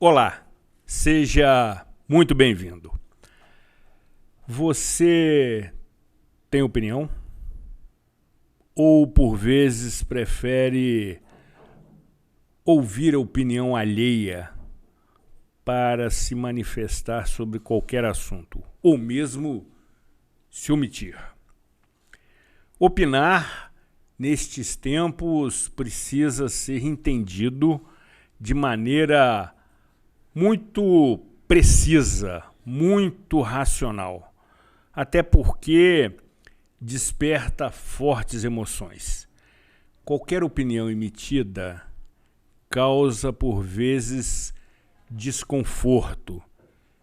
Olá, seja muito bem-vindo. Você tem opinião? Ou, por vezes, prefere ouvir a opinião alheia para se manifestar sobre qualquer assunto, ou mesmo se omitir? Opinar, nestes tempos, precisa ser entendido de maneira muito precisa, muito racional, até porque desperta fortes emoções. Qualquer opinião emitida causa, por vezes, desconforto,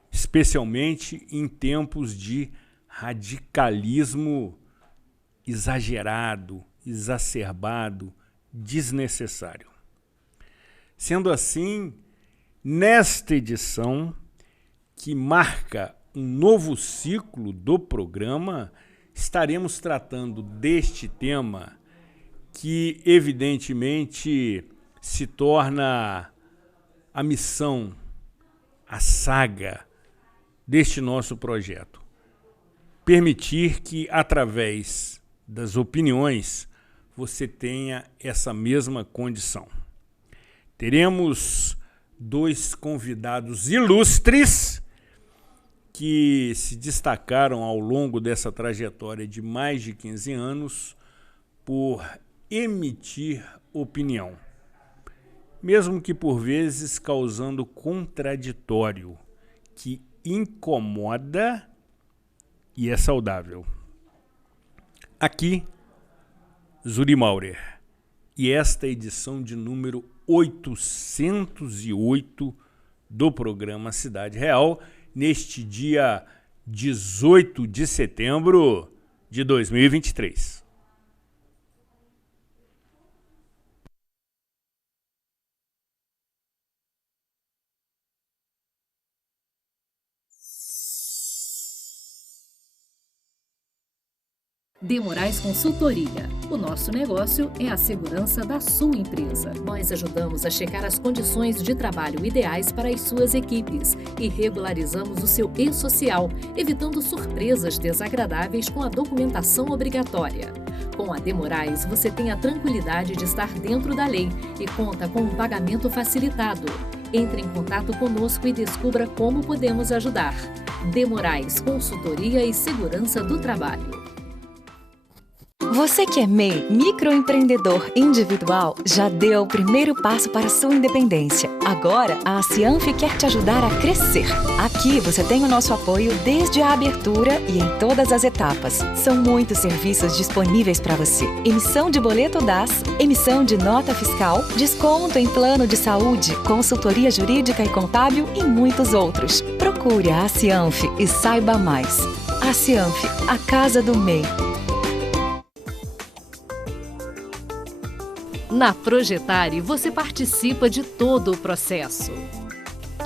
especialmente em tempos de radicalismo exagerado, exacerbado, desnecessário. Sendo assim, nesta edição, que marca um novo ciclo do programa, estaremos tratando deste tema que, evidentemente, se torna a missão, a saga deste nosso projeto. Permitir que, através das opiniões, você tenha essa mesma condição. Teremos dois convidados ilustres que se destacaram ao longo dessa trajetória de mais de 15 anos por emitir opinião, mesmo que por vezes causando contraditório, que incomoda e é saudável. Aqui, Zuri Maurer, e esta edição de número 808 do programa Cidade Real, neste dia 18 de setembro de 2023. De Moraes Consultoria. O nosso negócio é a segurança da sua empresa. Nós ajudamos a checar as condições de trabalho ideais para as suas equipes e regularizamos o seu e-social, evitando surpresas desagradáveis com a documentação obrigatória. Com a De Moraes, você tem a tranquilidade de estar dentro da lei e conta com um pagamento facilitado. Entre em contato conosco e descubra como podemos ajudar. De Moraes Consultoria e Segurança do Trabalho. Você que é MEI, microempreendedor individual, já deu o primeiro passo para a sua independência. Agora, a Cianf quer te ajudar a crescer. Aqui você tem o nosso apoio desde a abertura e em todas as etapas. São muitos serviços disponíveis para você. Emissão de boleto DAS, emissão de nota fiscal, desconto em plano de saúde, consultoria jurídica e contábil e muitos outros. Procure a Cianf e saiba mais. A Cianf, a casa do MEI. Na Projetare, você participa de todo o processo.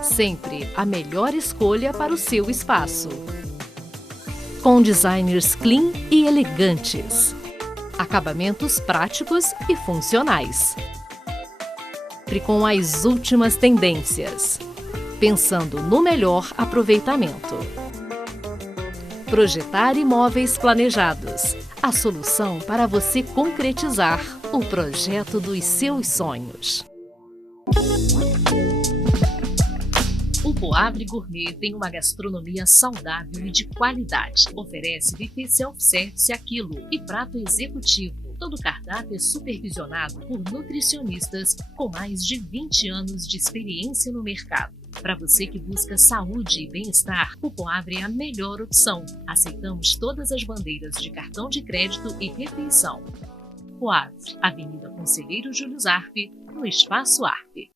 Sempre a melhor escolha para o seu espaço. Com designers clean e elegantes. Acabamentos práticos e funcionais. Sempre com as últimas tendências. Pensando no melhor aproveitamento. Projetare Imóveis Planejados. A solução para você concretizar o projeto dos seus sonhos. O Poavre Gourmet tem uma gastronomia saudável e de qualidade. Oferece buffet self-service a quilo e prato executivo. Todo o cardápio é supervisionado por nutricionistas com mais de 20 anos de experiência no mercado. Para você que busca saúde e bem-estar, o Poavre é a melhor opção. Aceitamos todas as bandeiras de cartão de crédito e refeição. Poavre, Avenida Conselheiro Júlio Zarpe, no Espaço Arpe.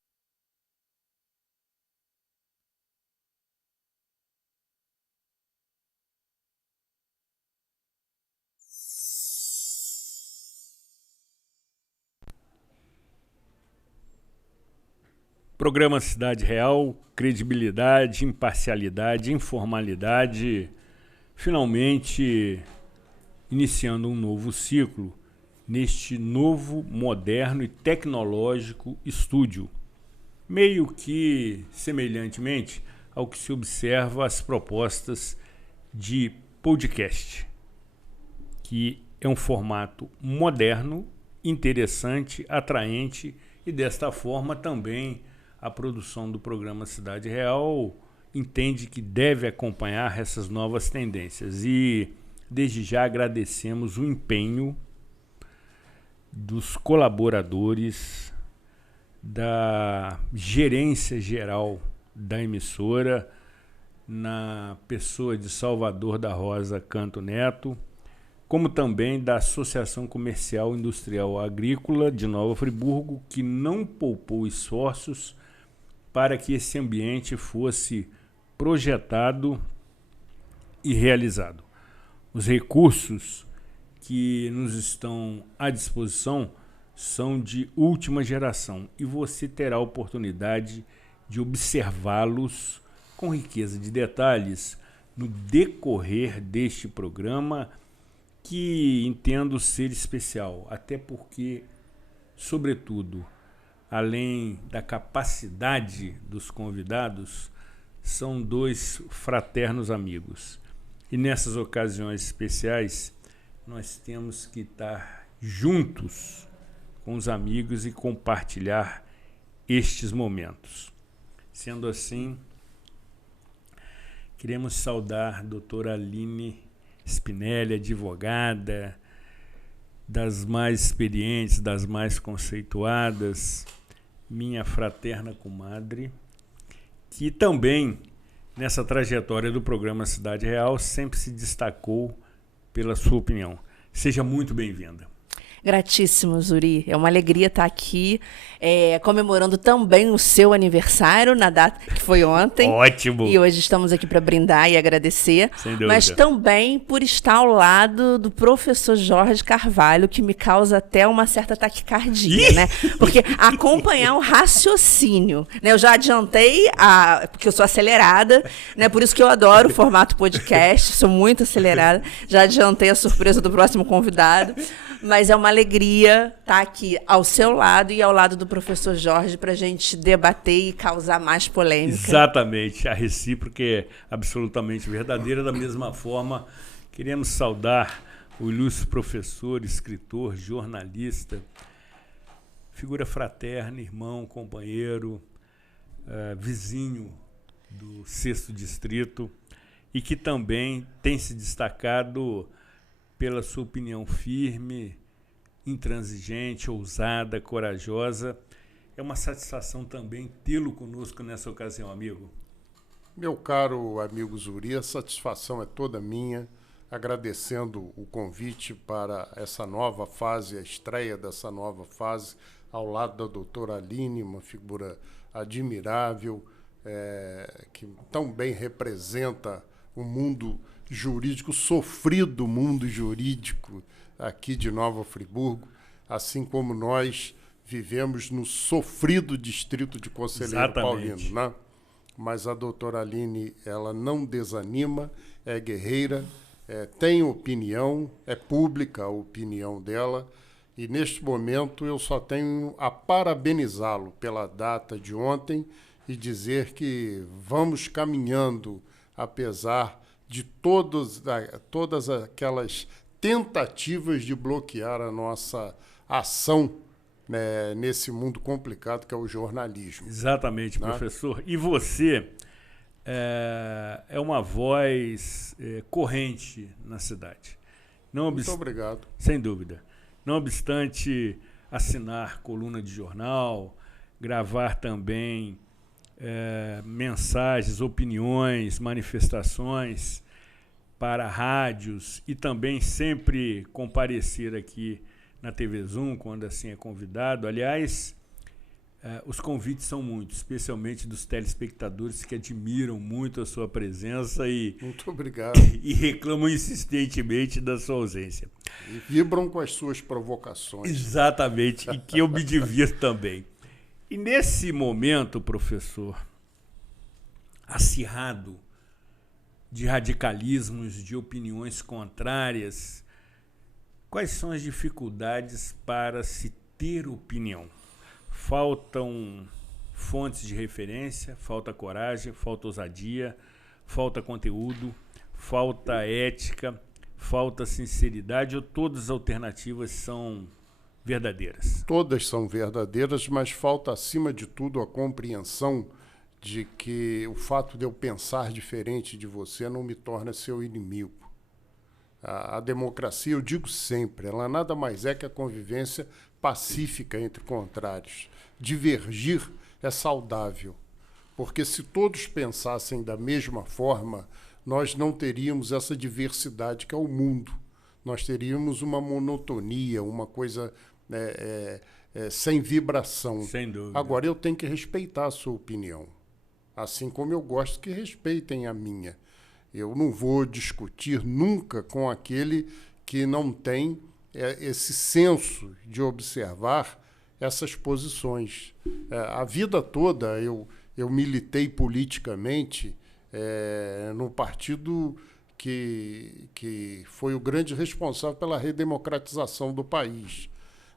Programa Cidade Real, credibilidade, imparcialidade, informalidade, finalmente iniciando um novo ciclo neste novo, moderno e tecnológico estúdio, meio que semelhantemente ao que se observa as propostas de podcast, que é um formato moderno, interessante, atraente e desta forma também a produção do programa Cidade Real entende que deve acompanhar essas novas tendências e desde já agradecemos o empenho dos colaboradores da gerência geral da emissora, na pessoa de Salvador da Rosa Canto Neto, como também da Associação Comercial Industrial Agrícola de Nova Friburgo, que não poupou esforços para que esse ambiente fosse projetado e realizado. Os recursos que nos estão à disposição são de última geração e você terá a oportunidade de observá-los com riqueza de detalhes no decorrer deste programa, que entendo ser especial, até porque, sobretudo, além da capacidade dos convidados, são dois fraternos amigos. E nessas ocasiões especiais, nós temos que estar juntos com os amigos e compartilhar estes momentos. Sendo assim, queremos saudar a doutora Aline Spinelli, advogada, das mais experientes, das mais conceituadas, minha fraterna comadre, que também, nessa trajetória do programa Cidade Real, sempre se destacou pela sua opinião. Seja muito bem-vinda. Gratíssimo, Zuri. É uma alegria estar aqui, comemorando também o seu aniversário, na data que foi ontem. Ótimo! E hoje estamos aqui para brindar e agradecer. Sem dúvida. Mas também por estar ao lado do professor Jorge Carvalho, que me causa até uma certa taquicardia, né? Porque acompanhar o raciocínio, né? Eu já adiantei, porque eu sou acelerada, né? Por isso que eu adoro o formato podcast, sou muito acelerada. Já adiantei a surpresa do próximo convidado. Mas é uma alegria estar aqui ao seu lado e ao lado do professor Jorge para a gente debater e causar mais polêmica. Exatamente. A recíproca é absolutamente verdadeira. Da mesma forma, queremos saudar o ilustre professor, escritor, jornalista, figura fraterna, irmão, companheiro, vizinho do 6º Distrito e que também tem se destacado pela sua opinião firme, intransigente, ousada, corajosa. É uma satisfação também tê-lo conosco nessa ocasião, amigo. Meu caro amigo Zuri, a satisfação é toda minha, agradecendo o convite para essa nova fase, a estreia dessa nova fase, ao lado da doutora Aline, uma figura admirável, que tão bem representa o mundo jurídico, sofrido mundo jurídico aqui de Nova Friburgo, assim como nós vivemos no sofrido distrito de Conselheiro Paulino, né? Mas a doutora Aline, ela não desanima, é guerreira, tem opinião, é pública a opinião dela, e neste momento eu só tenho a parabenizá-lo pela data de ontem e dizer que vamos caminhando, apesar de todas aquelas tentativas de bloquear a nossa ação, né, nesse mundo complicado que é o jornalismo. Exatamente, né, professor. E você é uma voz corrente na cidade. Muito obrigado. Sem dúvida. Não obstante assinar coluna de jornal, gravar também mensagens, opiniões, manifestações para rádios e também sempre comparecer aqui na TV Zoom quando assim é convidado. Aliás, os convites são muitos, especialmente dos telespectadores que admiram muito a sua presença e, muito obrigado. E reclamam insistentemente da sua ausência. E vibram com as suas provocações. Exatamente, e que eu me divirto também. E nesse momento, professor, acirrado de radicalismos, de opiniões contrárias, quais são as dificuldades para se ter opinião? Faltam fontes de referência, falta coragem, falta ousadia, falta conteúdo, falta ética, falta sinceridade, ou todas as alternativas são verdadeiras? Todas são verdadeiras, mas falta, acima de tudo, a compreensão de que o fato de eu pensar diferente de você não me torna seu inimigo. A democracia, eu digo sempre, ela nada mais é que a convivência pacífica entre contrários. Divergir é saudável, porque se todos pensassem da mesma forma, nós não teríamos essa diversidade que é o mundo. Nós teríamos uma monotonia, uma coisa sem vibração. Sem dúvida. Agora, eu tenho que respeitar a sua opinião, assim como eu gosto que respeitem a minha. Eu não vou discutir nunca com aquele que não tem esse senso de observar essas posições. A vida toda eu militei politicamente no partido que foi o grande responsável pela redemocratização do país,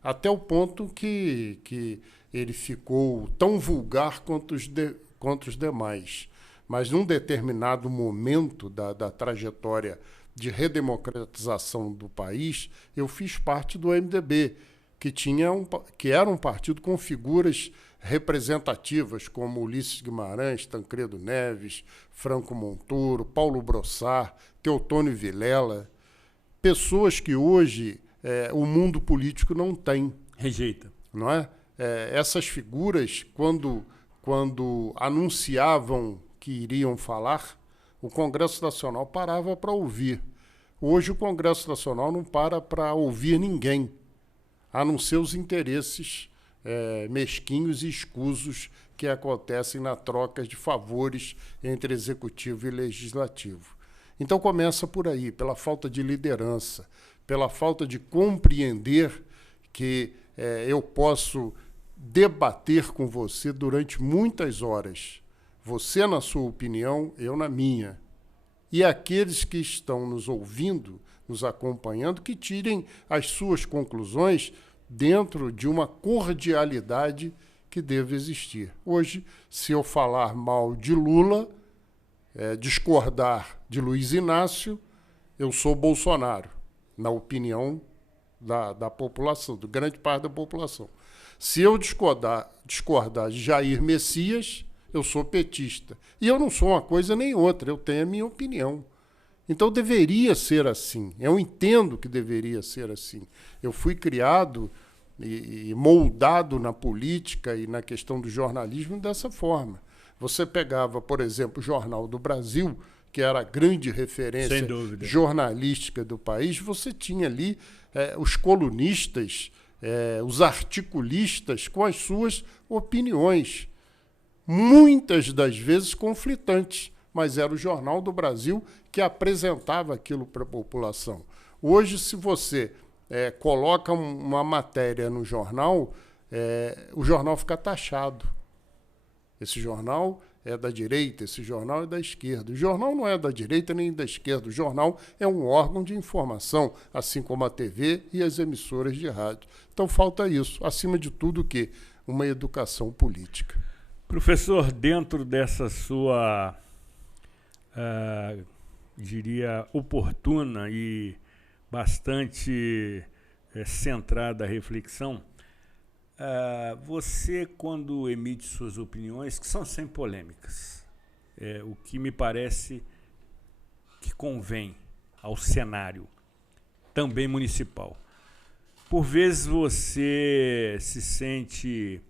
até o ponto que ele ficou tão vulgar quanto os demais. Mas num determinado momento da trajetória de redemocratização do país, eu fiz parte do MDB, que era um partido com figuras representativas como Ulisses Guimarães, Tancredo Neves, Franco Montoro, Paulo Brossard, Teotônio Vilela, pessoas que hoje o mundo político não tem. Rejeita. Não é? Essas figuras, quando anunciavam que iriam falar, o Congresso Nacional parava para ouvir. Hoje o Congresso Nacional não para ouvir ninguém, a não ser os interesses mesquinhos e escusos que acontecem na troca de favores entre executivo e legislativo. Então começa por aí, pela falta de liderança, pela falta de compreender que eu posso debater com você durante muitas horas. Você na sua opinião, eu na minha. E aqueles que estão nos ouvindo, nos acompanhando, que tirem as suas conclusões dentro de uma cordialidade que deve existir. Hoje, se eu falar mal de Lula, discordar de Luiz Inácio, eu sou Bolsonaro, na opinião da população, de grande parte da população. Se eu discordar de Jair Messias, eu sou petista. E eu não sou uma coisa nem outra, eu tenho a minha opinião. Então deveria ser assim. Eu entendo que deveria ser assim. Eu fui criado e moldado na política e na questão do jornalismo dessa forma. Você pegava, por exemplo, o Jornal do Brasil, que era a grande referência jornalística do país, você tinha ali os colunistas, os articulistas com as suas opiniões, muitas das vezes conflitantes, mas era o Jornal do Brasil que apresentava aquilo para a população. Hoje, se você coloca uma matéria no jornal, o jornal fica taxado. Esse jornal é da direita, esse jornal é da esquerda. O jornal não é da direita nem da esquerda. O jornal é um órgão de informação, assim como a TV e as emissoras de rádio. Então falta isso. Acima de tudo, o quê? Uma educação política. Professor, dentro dessa sua, diria, oportuna e bastante centrada reflexão, você, quando emite suas opiniões, que são sempre polêmicas, o que me parece que convém ao cenário, também municipal, por vezes você se sente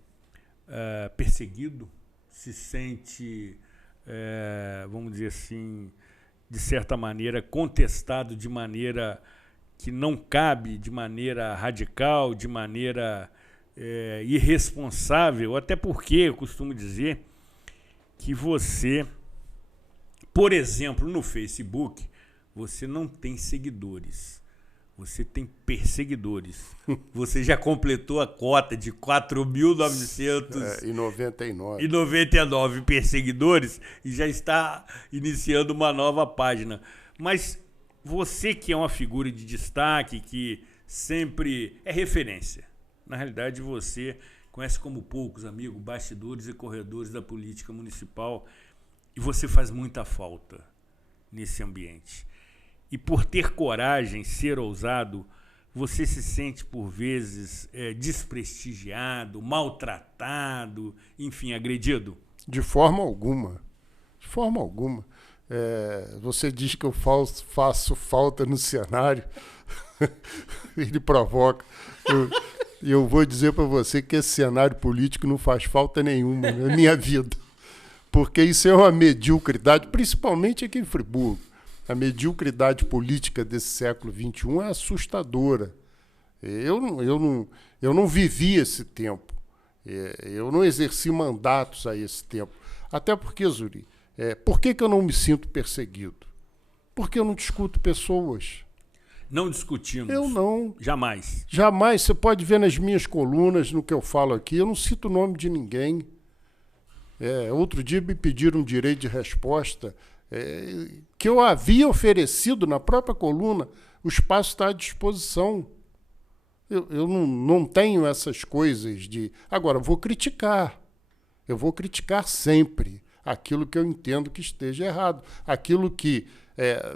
perseguido, se sente, vamos dizer assim, de certa maneira, contestado de maneira que não cabe, de maneira radical, de maneira irresponsável, até porque eu costumo dizer que você, por exemplo, no Facebook, você não tem seguidores. você tem perseguidores. Você já completou a cota de 4.999 perseguidores e já está iniciando uma nova página. Mas você que é uma figura de destaque, que sempre é referência. Na realidade, você conhece como poucos, amigo, bastidores e corredores da política municipal, e você faz muita falta nesse ambiente. E por ter coragem, ser ousado, você se sente, por vezes, desprestigiado, maltratado, enfim, agredido? De forma alguma. De forma alguma. Você diz que eu faço falta no cenário. Ele provoca. Eu vou dizer para você que esse cenário político não faz falta nenhuma na minha vida. Porque isso é uma mediocridade, principalmente aqui em Friburgo. A mediocridade política desse século XXI é assustadora. Eu não vivi esse tempo. Eu não exerci mandatos a esse tempo. Até porque, Zuri, por que eu não me sinto perseguido? Porque eu não discuto pessoas. Não discutimos. Eu não. Jamais. Jamais. Você pode ver nas minhas colunas, no que eu falo aqui, eu não cito o nome de ninguém. Outro dia me pediram um direito de resposta que eu havia oferecido na própria coluna. O espaço está à disposição. Eu não tenho essas coisas de... Agora, vou criticar. Eu vou criticar sempre aquilo que eu entendo que esteja errado. Aquilo que,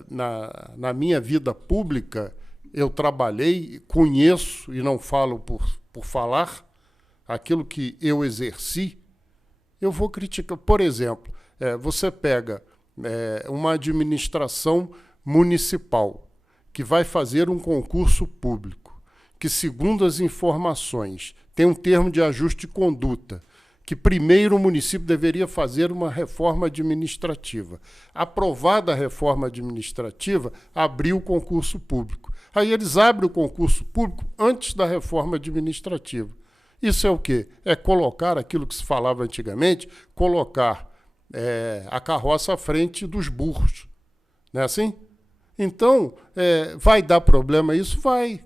na minha vida pública, eu trabalhei, conheço, e não falo por falar, aquilo que eu exerci, eu vou criticar. Por exemplo, você pega uma administração municipal que vai fazer um concurso público, que, segundo as informações, tem um termo de ajuste de conduta, que primeiro o município deveria fazer uma reforma administrativa. Aprovada a reforma administrativa, abriu o concurso público. Aí eles abrem o concurso público antes da reforma administrativa. Isso é o quê? É colocar aquilo que se falava antigamente, colocar a carroça à frente dos burros. Não é assim? Então, vai dar problema isso? Vai.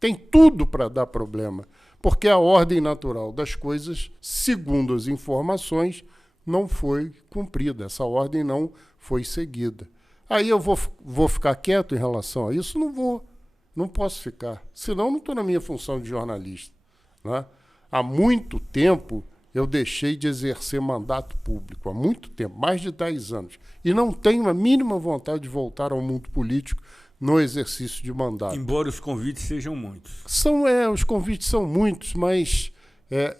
Tem tudo para dar problema. Porque a ordem natural das coisas, segundo as informações, não foi cumprida. Essa ordem não foi seguida. Aí eu vou ficar quieto em relação a isso? Não vou. Não posso ficar. Senão não estou na minha função de jornalista. Né? Há muito tempo eu deixei de exercer mandato público. Há muito tempo, mais de 10 anos. E não tenho a mínima vontade de voltar ao mundo político no exercício de mandato. Embora os convites sejam muitos. Os convites são muitos, mas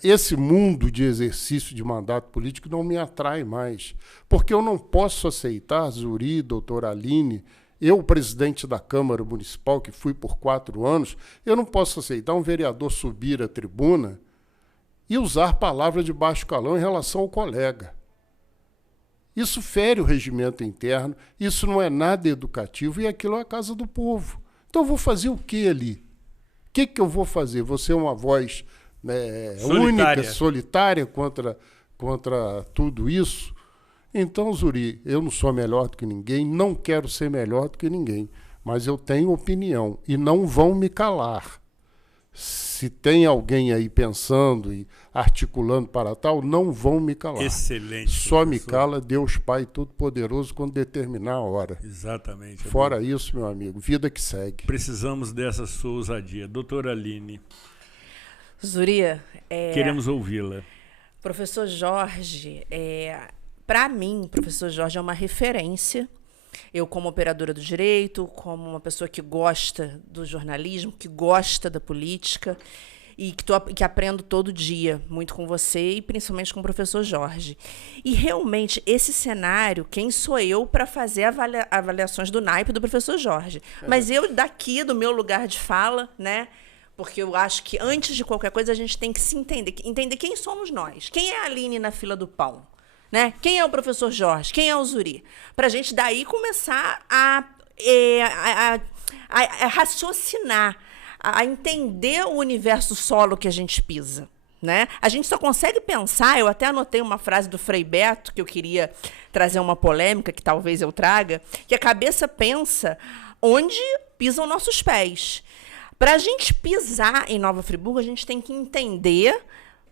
esse mundo de exercício de mandato político não me atrai mais. Porque eu não posso aceitar, Zuri, doutora Aline, eu, presidente da Câmara Municipal, que fui por 4 anos, eu não posso aceitar um vereador subir à tribuna e usar palavras de baixo calão em relação ao colega. Isso fere o regimento interno, isso não é nada educativo e aquilo é a casa do povo. Então eu vou fazer o que ali? O que eu vou fazer? Vou ser uma voz única, solitária contra tudo isso? Então, Zuri, eu não sou melhor do que ninguém, não quero ser melhor do que ninguém, mas eu tenho opinião e não vão me calar. Se tem alguém aí pensando e articulando para tal, não vão me calar. Excelente. Só me cala Deus Pai Todo-Poderoso quando determinar a hora. Exatamente. Fora isso, meu amigo, vida que segue. Precisamos dessa sua ousadia. Doutora Aline. Zuria, queremos ouvi-la. Professor Jorge, para mim, professor Jorge é uma referência. Eu, como operadora do direito, como uma pessoa que gosta do jornalismo, que gosta da política e que aprendo todo dia muito com você e principalmente com o professor Jorge. E realmente, esse cenário, quem sou eu para fazer avaliações do naipe do professor Jorge? Mas eu, daqui do meu lugar de fala, né? Porque eu acho que antes de qualquer coisa a gente tem que se entender quem somos nós. Quem é a Aline na fila do pão? Né? Quem é o professor Jorge? Quem é o Zuri? Para a gente daí começar a raciocinar, a entender o universo solo que a gente pisa. Né? A gente só consegue pensar, eu até anotei uma frase do Frei Beto, que eu queria trazer uma polêmica, que talvez eu traga, que a cabeça pensa onde pisam nossos pés. Para a gente pisar em Nova Friburgo, a gente tem que entender.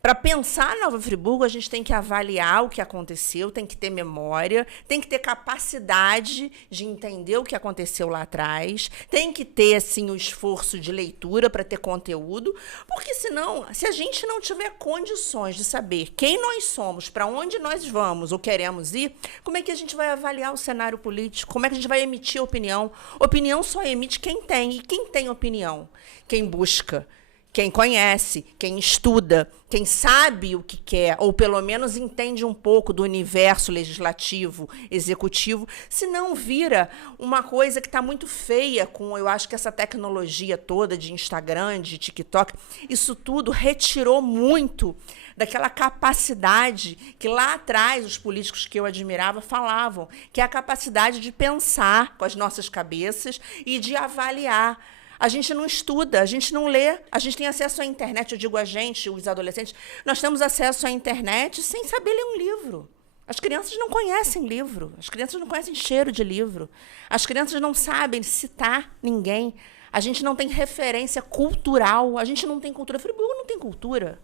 Para pensar em Nova Friburgo, a gente tem que avaliar o que aconteceu, tem que ter memória, tem que ter capacidade de entender o que aconteceu lá atrás, tem que ter assim, o esforço de leitura para ter conteúdo, porque senão, se a gente não tiver condições de saber quem nós somos, para onde nós vamos ou queremos ir, como é que a gente vai avaliar o cenário político? Como é que a gente vai emitir opinião? Opinião só emite quem tem. E quem tem opinião? Quem busca. Quem conhece, quem estuda, quem sabe o que quer, ou pelo menos entende um pouco do universo legislativo, executivo, senão vira uma coisa que está muito feia com, eu acho que essa tecnologia toda de Instagram, de TikTok, isso tudo retirou muito daquela capacidade que lá atrás os políticos que eu admirava falavam, que é a capacidade de pensar com as nossas cabeças e de avaliar. A gente não estuda, a gente não lê, a gente tem acesso à internet, eu digo a gente, os adolescentes, nós temos acesso à internet sem saber ler um livro. As crianças não conhecem livro, as crianças não conhecem cheiro de livro, as crianças não sabem citar ninguém, a gente não tem referência cultural, a gente não tem cultura. Friburgo não tem cultura.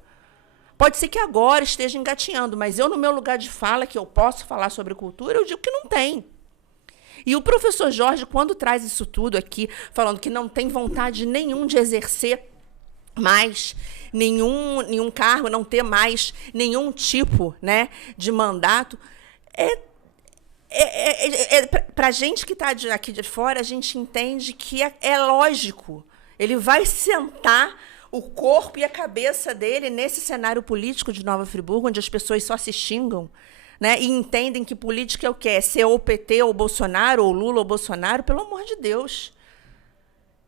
Pode ser que agora esteja engatinhando, mas eu, no meu lugar de fala, que eu posso falar sobre cultura, eu digo que não tem. E o professor Jorge, quando traz isso tudo aqui, falando que não tem vontade nenhum de exercer mais nenhum cargo, não ter mais nenhum tipo, né, de mandato, para a gente que está aqui de fora, a gente entende que é lógico. Ele vai sentar o corpo e a cabeça dele nesse cenário político de Nova Friburgo, onde as pessoas só se xingam, né, e entendem que política é o quê? É ser ou PT ou Bolsonaro, ou Lula ou Bolsonaro, pelo amor de Deus.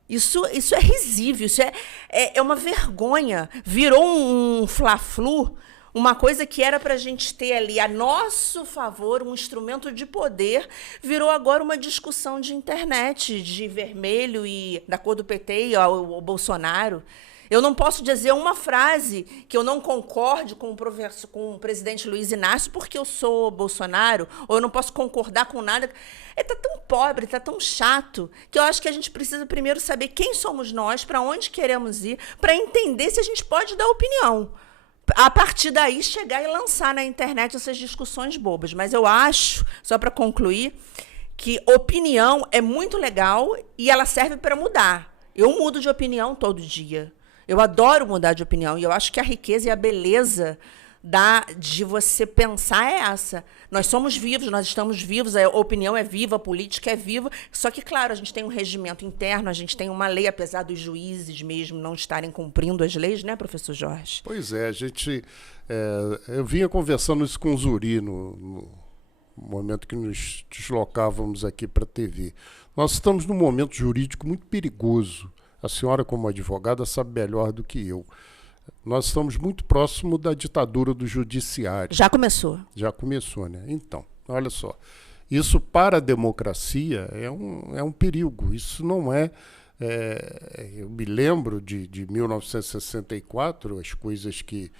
Isso é risível, isso é uma vergonha. Virou um fla-flu, uma coisa que era para a gente ter ali a nosso favor, um instrumento de poder, virou agora uma discussão de internet, de vermelho e da cor do PT e o Bolsonaro. Eu não posso dizer uma frase que eu não concorde com o presidente Luiz Inácio porque eu sou Bolsonaro, ou eu não posso concordar com nada. Está tão pobre, está tão chato, que eu acho que a gente precisa primeiro saber quem somos nós, para onde queremos ir, para entender se a gente pode dar opinião. A partir daí, chegar e lançar na internet essas discussões bobas. Mas eu acho, só para concluir, que opinião é muito legal e ela serve para mudar. Eu mudo de opinião todo dia. Eu adoro mudar de opinião e eu acho que a riqueza e a beleza de você pensar é essa. Nós somos vivos, nós estamos vivos, a opinião é viva, a política é viva, só que, claro, a gente tem um regimento interno, a gente tem uma lei, apesar dos juízes mesmo não estarem cumprindo as leis, né, professor Jorge? Pois é, eu vinha conversando isso com o Zuri no momento que nos deslocávamos aqui para a TV. Nós estamos num momento jurídico muito perigoso. A senhora, como advogada, sabe melhor do que eu. Nós estamos muito próximo da ditadura do judiciário. Já começou. Já começou, né? Então, olha só. Isso, para a democracia, é um perigo. Isso não é... eu me lembro de 1964, as coisas que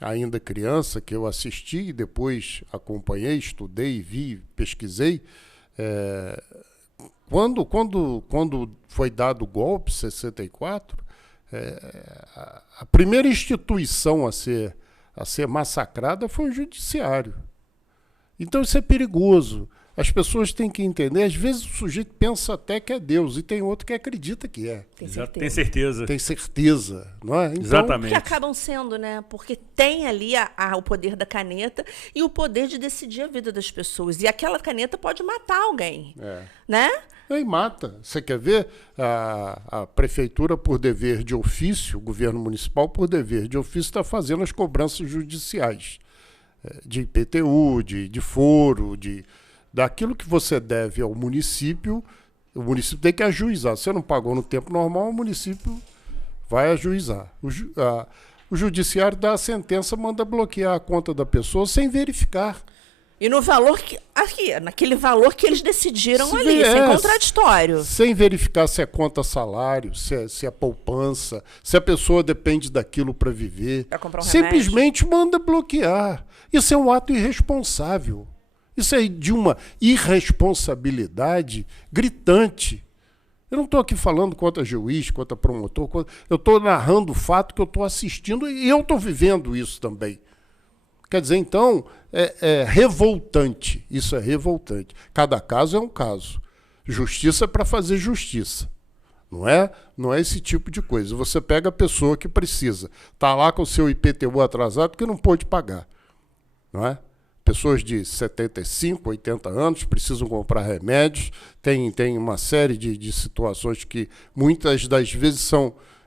ainda criança, que eu assisti e depois acompanhei, estudei, vi, pesquisei... Quando foi dado o golpe, 64, a primeira instituição a ser massacrada foi o judiciário. Então isso é perigoso. As pessoas têm que entender. Às vezes o sujeito pensa até que é Deus e tem outro que acredita que é. Tem certeza. Tem certeza, não é? Então, exatamente. Que acabam sendo, né? Porque tem ali o poder da caneta e o poder de decidir a vida das pessoas. E aquela caneta pode matar alguém, né? E mata. Você quer ver? A prefeitura, por dever de ofício, o governo municipal, por dever de ofício, está fazendo as cobranças judiciais de IPTU, de foro, daquilo que você deve ao município. O município tem que ajuizar. Se você não pagou no tempo normal, o município vai ajuizar. O judiciário dá a sentença, manda bloquear a conta da pessoa sem verificar. E no valor naquele valor que eles decidiram sem contraditório. Sem verificar se é conta salário, se é poupança, se a pessoa depende daquilo para viver. Pra comprar um simplesmente manda bloquear. Isso é um ato irresponsável. Isso é de uma irresponsabilidade gritante. Eu não estou aqui falando contra juiz, contra promotor, eu estou narrando o fato que eu estou assistindo e eu estou vivendo isso também. Quer dizer, então, é revoltante, isso é revoltante. Cada caso é um caso. Justiça é para fazer justiça. Não é esse tipo de coisa. Você pega a pessoa que precisa, está lá com o seu IPTU atrasado que não pôde pagar. Não é? Pessoas de 75, 80 anos precisam comprar remédios, tem uma série de situações que muitas das vezes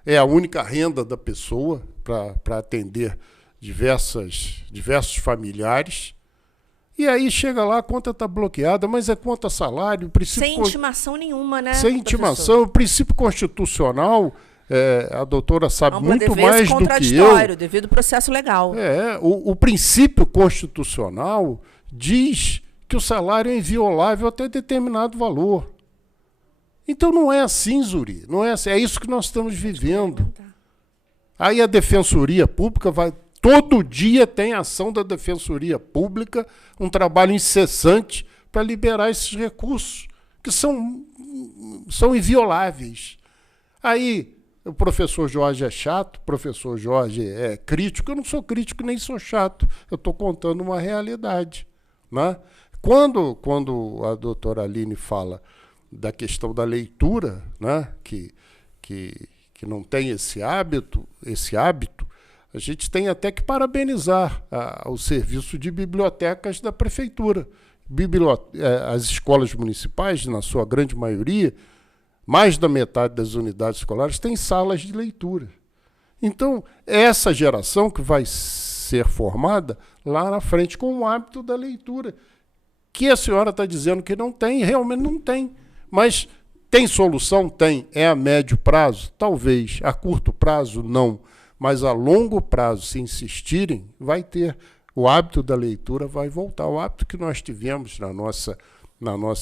é a única renda da pessoa para atender diversos familiares. E aí chega lá, a conta está bloqueada, mas é conta salário. Sem intimação nenhuma, né? Sem intimação. O princípio constitucional, a doutora sabe muito mais do que eu. Devido ao processo legal. O princípio constitucional diz que o salário é inviolável até determinado valor. Então não é assim, Zuri. Não é assim. É isso que nós estamos vivendo. Aí a Defensoria Pública vai... Todo dia tem ação da Defensoria Pública, um trabalho incessante para liberar esses recursos, que são invioláveis. Aí o professor Jorge é chato, o professor Jorge é crítico. Eu não sou crítico nem sou chato, eu estou contando uma realidade. Né? Quando a doutora Aline fala da questão da leitura, né, que não tem esse hábito, a gente tem até que parabenizar o serviço de bibliotecas da prefeitura. As escolas municipais, na sua grande maioria, mais da metade das unidades escolares têm salas de leitura. Então, essa geração que vai ser formada lá na frente com o hábito da leitura, que a senhora está dizendo que não tem, realmente não tem. Mas tem solução? Tem. É a médio prazo? Talvez. A curto prazo? Não. Mas a longo prazo, se insistirem, vai ter. O hábito da leitura vai voltar, o hábito que nós tivemos na nossa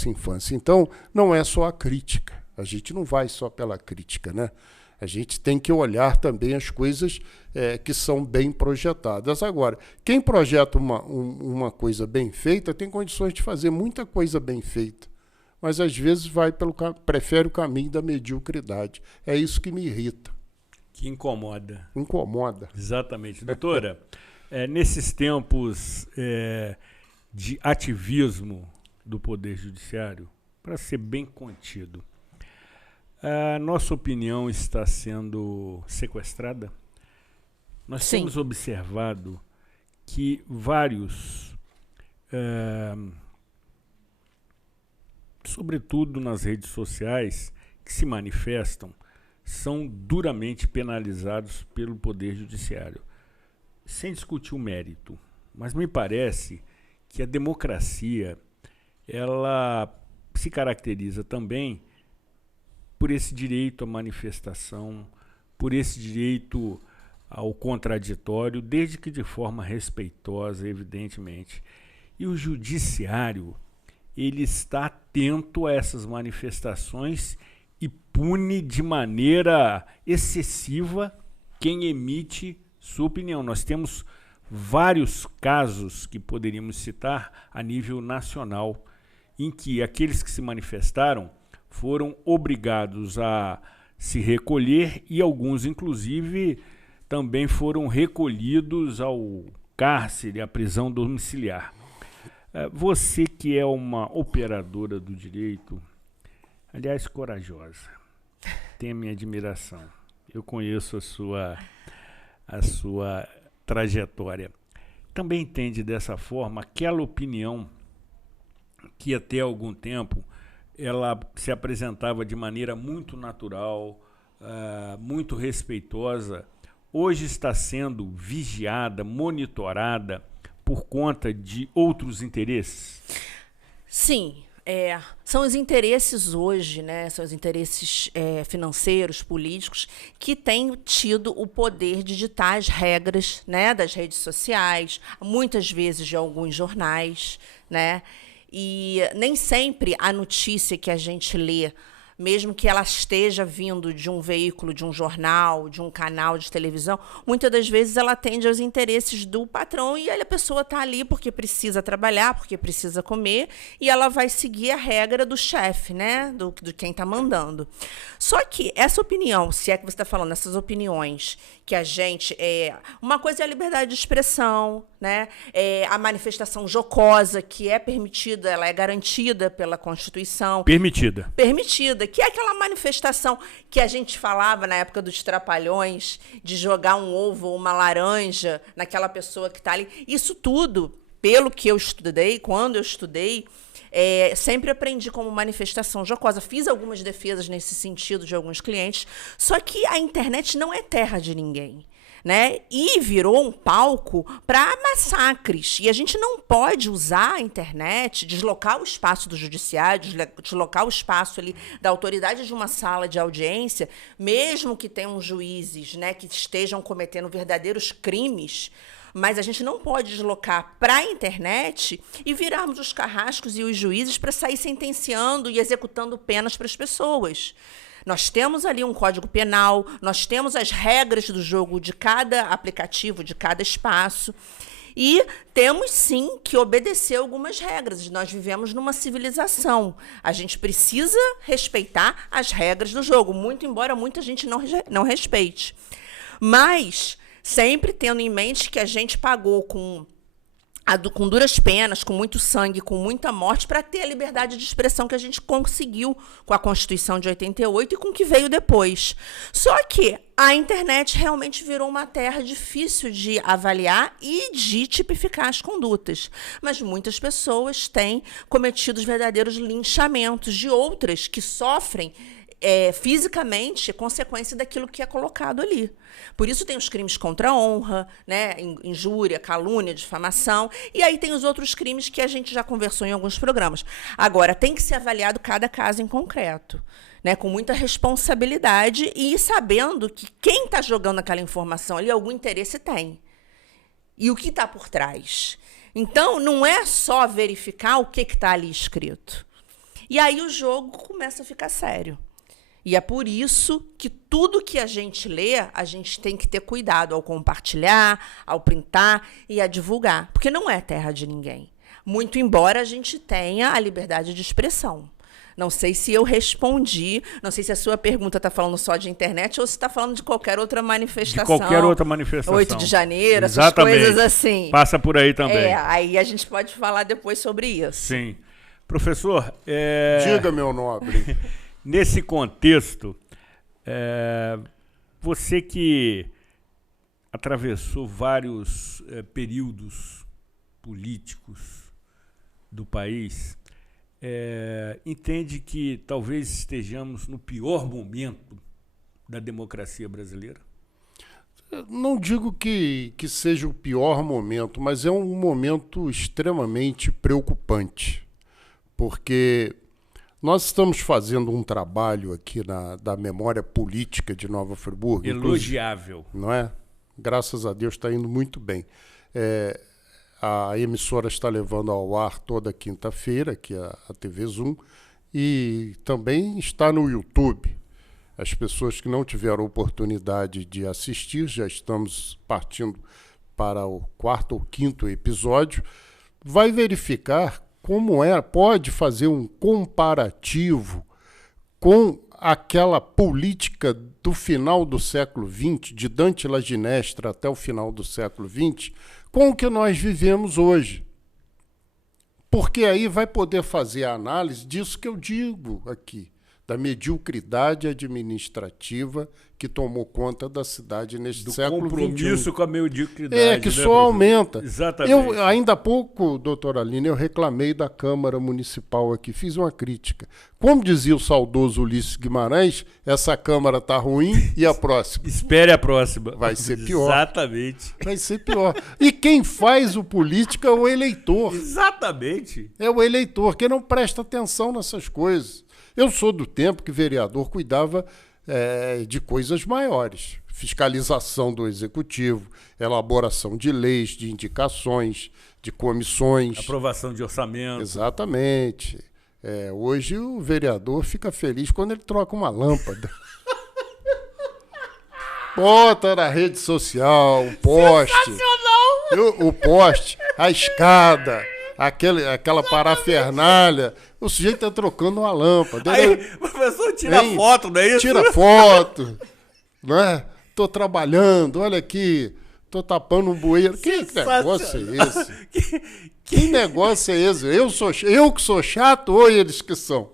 infância. Então, não é só a crítica. A gente não vai só pela crítica, né? A gente tem que olhar também as coisas que são bem projetadas. Agora, quem projeta uma coisa bem feita tem condições de fazer muita coisa bem feita, mas às vezes prefere o caminho da mediocridade. É isso que me irrita. Que incomoda. Incomoda. Exatamente. Doutora, nesses tempos de ativismo do Poder Judiciário, para ser bem contido, a nossa opinião está sendo sequestrada? Nós Sim. temos observado que vários, sobretudo nas redes sociais, que se manifestam, são duramente penalizados pelo Poder Judiciário, sem discutir o mérito. Mas me parece que a democracia ela se caracteriza também por esse direito à manifestação, por esse direito ao contraditório, desde que de forma respeitosa, evidentemente. E o Judiciário ele está atento a essas manifestações e pune de maneira excessiva quem emite sua opinião. Nós temos vários casos que poderíamos citar a nível nacional, em que aqueles que se manifestaram foram obrigados a se recolher e alguns, inclusive, também foram recolhidos ao cárcere, à prisão domiciliar. Você que é uma operadora do direito, aliás, corajosa, tem a minha admiração. Eu conheço a sua trajetória. Também entende dessa forma aquela opinião que até algum tempo ela se apresentava de maneira muito natural, muito respeitosa, hoje está sendo vigiada, monitorada por conta de outros interesses? Sim. São os interesses hoje, né? São os interesses financeiros, políticos, que têm tido o poder de ditar as regras, né, das redes sociais, muitas vezes de alguns jornais, né? E nem sempre a notícia que a gente lê mesmo que ela esteja vindo de um veículo, de um jornal, de um canal de televisão, muitas das vezes ela atende aos interesses do patrão e a pessoa está ali porque precisa trabalhar, porque precisa comer, e ela vai seguir a regra do chefe, né? Do quem está mandando. Só que essa opinião, se é que você está falando, essas opiniões que a gente... uma coisa é a liberdade de expressão, né? A manifestação jocosa, que é permitida, ela é garantida pela Constituição. Permitida, Que é aquela manifestação que a gente falava na época dos Trapalhões, de jogar um ovo ou uma laranja naquela pessoa que está ali. Isso tudo, pelo que eu estudei, quando eu estudei, sempre aprendi como manifestação jocosa. Fiz algumas defesas nesse sentido de alguns clientes, só que a internet não é terra de ninguém. Né? E virou um palco para massacres. E a gente não pode usar a internet, deslocar o espaço do judiciário, deslocar o espaço ali da autoridade de uma sala de audiência, mesmo que tenham juízes, né, que estejam cometendo verdadeiros crimes, mas a gente não pode deslocar para a internet e virarmos os carrascos e os juízes para sair sentenciando e executando penas para as pessoas. Nós temos ali um código penal, nós temos as regras do jogo de cada aplicativo, de cada espaço, e temos, sim, que obedecer algumas regras. Nós vivemos numa civilização. A gente precisa respeitar as regras do jogo, muito embora muita gente não respeite. Mas sempre tendo em mente que a gente pagou com duras penas, com muito sangue, com muita morte, para ter a liberdade de expressão que a gente conseguiu com a Constituição de 88 e com o que veio depois. Só que a internet realmente virou uma terra difícil de avaliar e de tipificar as condutas. Mas muitas pessoas têm cometido os verdadeiros linchamentos de outras que sofrem fisicamente consequência daquilo que é colocado ali. Por isso tem os crimes contra a honra, né? Injúria, calúnia, difamação, e aí tem os outros crimes que a gente já conversou em alguns programas. Agora, tem que ser avaliado cada caso em concreto, né? Com muita responsabilidade e sabendo que quem está jogando aquela informação ali, algum interesse tem. E o que está por trás. Então, não é só verificar o que está ali escrito. E aí o jogo começa a ficar sério. E é por isso que tudo que a gente lê, a gente tem que ter cuidado ao compartilhar, ao printar e a divulgar, porque não é terra de ninguém. Muito embora a gente tenha a liberdade de expressão. Não sei se eu respondi, não sei se a sua pergunta está falando só de internet ou se está falando de qualquer outra manifestação. De qualquer outra manifestação. 8 de janeiro, exatamente. Essas coisas assim. Passa por aí também. Aí a gente pode falar depois sobre isso. Sim. Professor... Diga, meu nobre. Nesse contexto, você que atravessou vários períodos políticos do país, entende que talvez estejamos no pior momento da democracia brasileira? Não digo que seja o pior momento, mas é um momento extremamente preocupante, porque nós estamos fazendo um trabalho aqui da memória política de Nova Friburgo. Elogiável. Não é? Graças a Deus está indo muito bem. A emissora está levando ao ar toda quinta-feira, que é a TV Zoom, e também está no YouTube. As pessoas que não tiveram oportunidade de assistir, já estamos partindo para o 4º ou 5º episódio, vai verificar como pode fazer um comparativo com aquela política do final do século XX, de Dante Laginestra até o final do século XX, com o que nós vivemos hoje. Porque aí vai poder fazer a análise disso que eu digo aqui, da mediocridade administrativa que tomou conta da cidade neste século XXI. Compromisso com a mediocridade. Que só aumenta. Exatamente. Ainda há pouco, doutora Aline, eu reclamei da Câmara Municipal aqui, fiz uma crítica. Como dizia o saudoso Ulisses Guimarães, essa Câmara está ruim e a próxima? Espere a próxima. Vai ser pior. Exatamente. Vai ser pior. E quem faz o político é o eleitor. Exatamente. É o eleitor, que não presta atenção nessas coisas. Eu sou do tempo que vereador cuidava de coisas maiores. Fiscalização do executivo, elaboração de leis, de indicações, de comissões. Aprovação de orçamento. Exatamente. Hoje o vereador fica feliz quando ele troca uma lâmpada. Bota na rede social, o poste. O poste, a escada, aquela parafernália. O sujeito tá trocando uma lâmpada. Aí o professor tira foto, não é isso? Tira foto, não é? Tô trabalhando, olha aqui, tô tapando um bueiro. Que negócio é esse? Que negócio é esse? Eu que sou chato ou eles que são?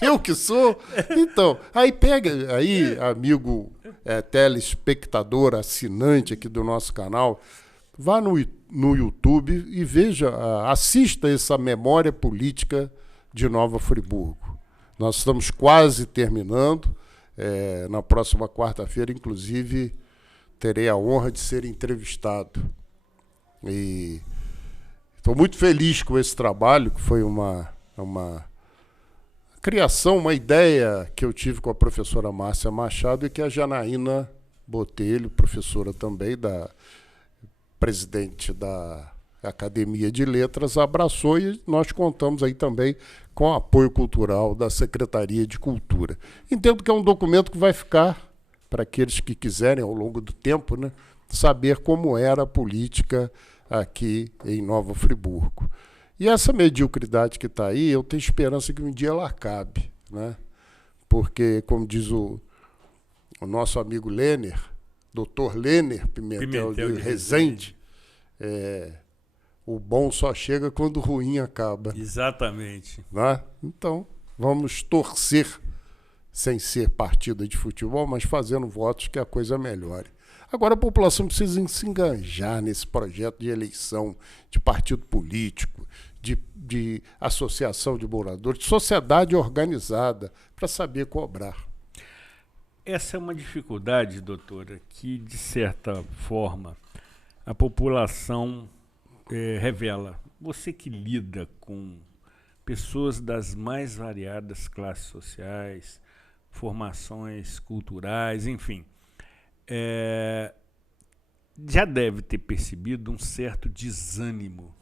Eu que sou? Então, aí pega, amigo telespectador, assinante aqui do nosso canal, vá no YouTube e veja, assista essa memória política de Nova Friburgo. Nós estamos quase terminando. Na próxima quarta-feira, inclusive, terei a honra de ser entrevistado. E estou muito feliz com esse trabalho, que foi uma criação, uma ideia que eu tive com a professora Márcia Machado e que a Janaína Botelho, professora também, presidente da Academia de Letras, abraçou, e nós contamos aí também com o apoio cultural da Secretaria de Cultura. Entendo que é um documento que vai ficar para aqueles que quiserem, ao longo do tempo, né, saber como era a política aqui em Nova Friburgo. E essa mediocridade que está aí, eu tenho esperança que um dia ela acabe, né? Porque, como diz o nosso amigo Lêner, doutor Lêner Pimentel de Rezende, o bom só chega quando o ruim acaba. Exatamente. Né? Então, vamos torcer, sem ser partida de futebol, mas fazendo votos que a coisa melhore. Agora a população precisa se engajar nesse projeto de eleição, de partido político, de associação de moradores, de sociedade organizada, para saber cobrar. Essa é uma dificuldade, doutora, que, de certa forma, a população revela. Você que lida com pessoas das mais variadas classes sociais, formações culturais, enfim, já deve ter percebido um certo desânimo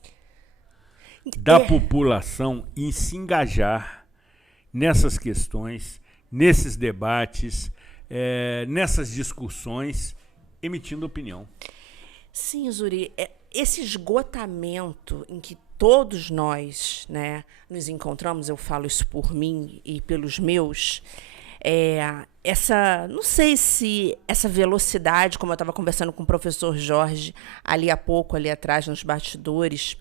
da população em se engajar nessas questões, nesses debates, nessas discussões, emitindo opinião. Sim, Zuri, esse esgotamento em que todos nós, né, nos encontramos, eu falo isso por mim e pelos meus, não sei se essa velocidade, como eu estava conversando com o professor Jorge ali atrás, nos bastidores,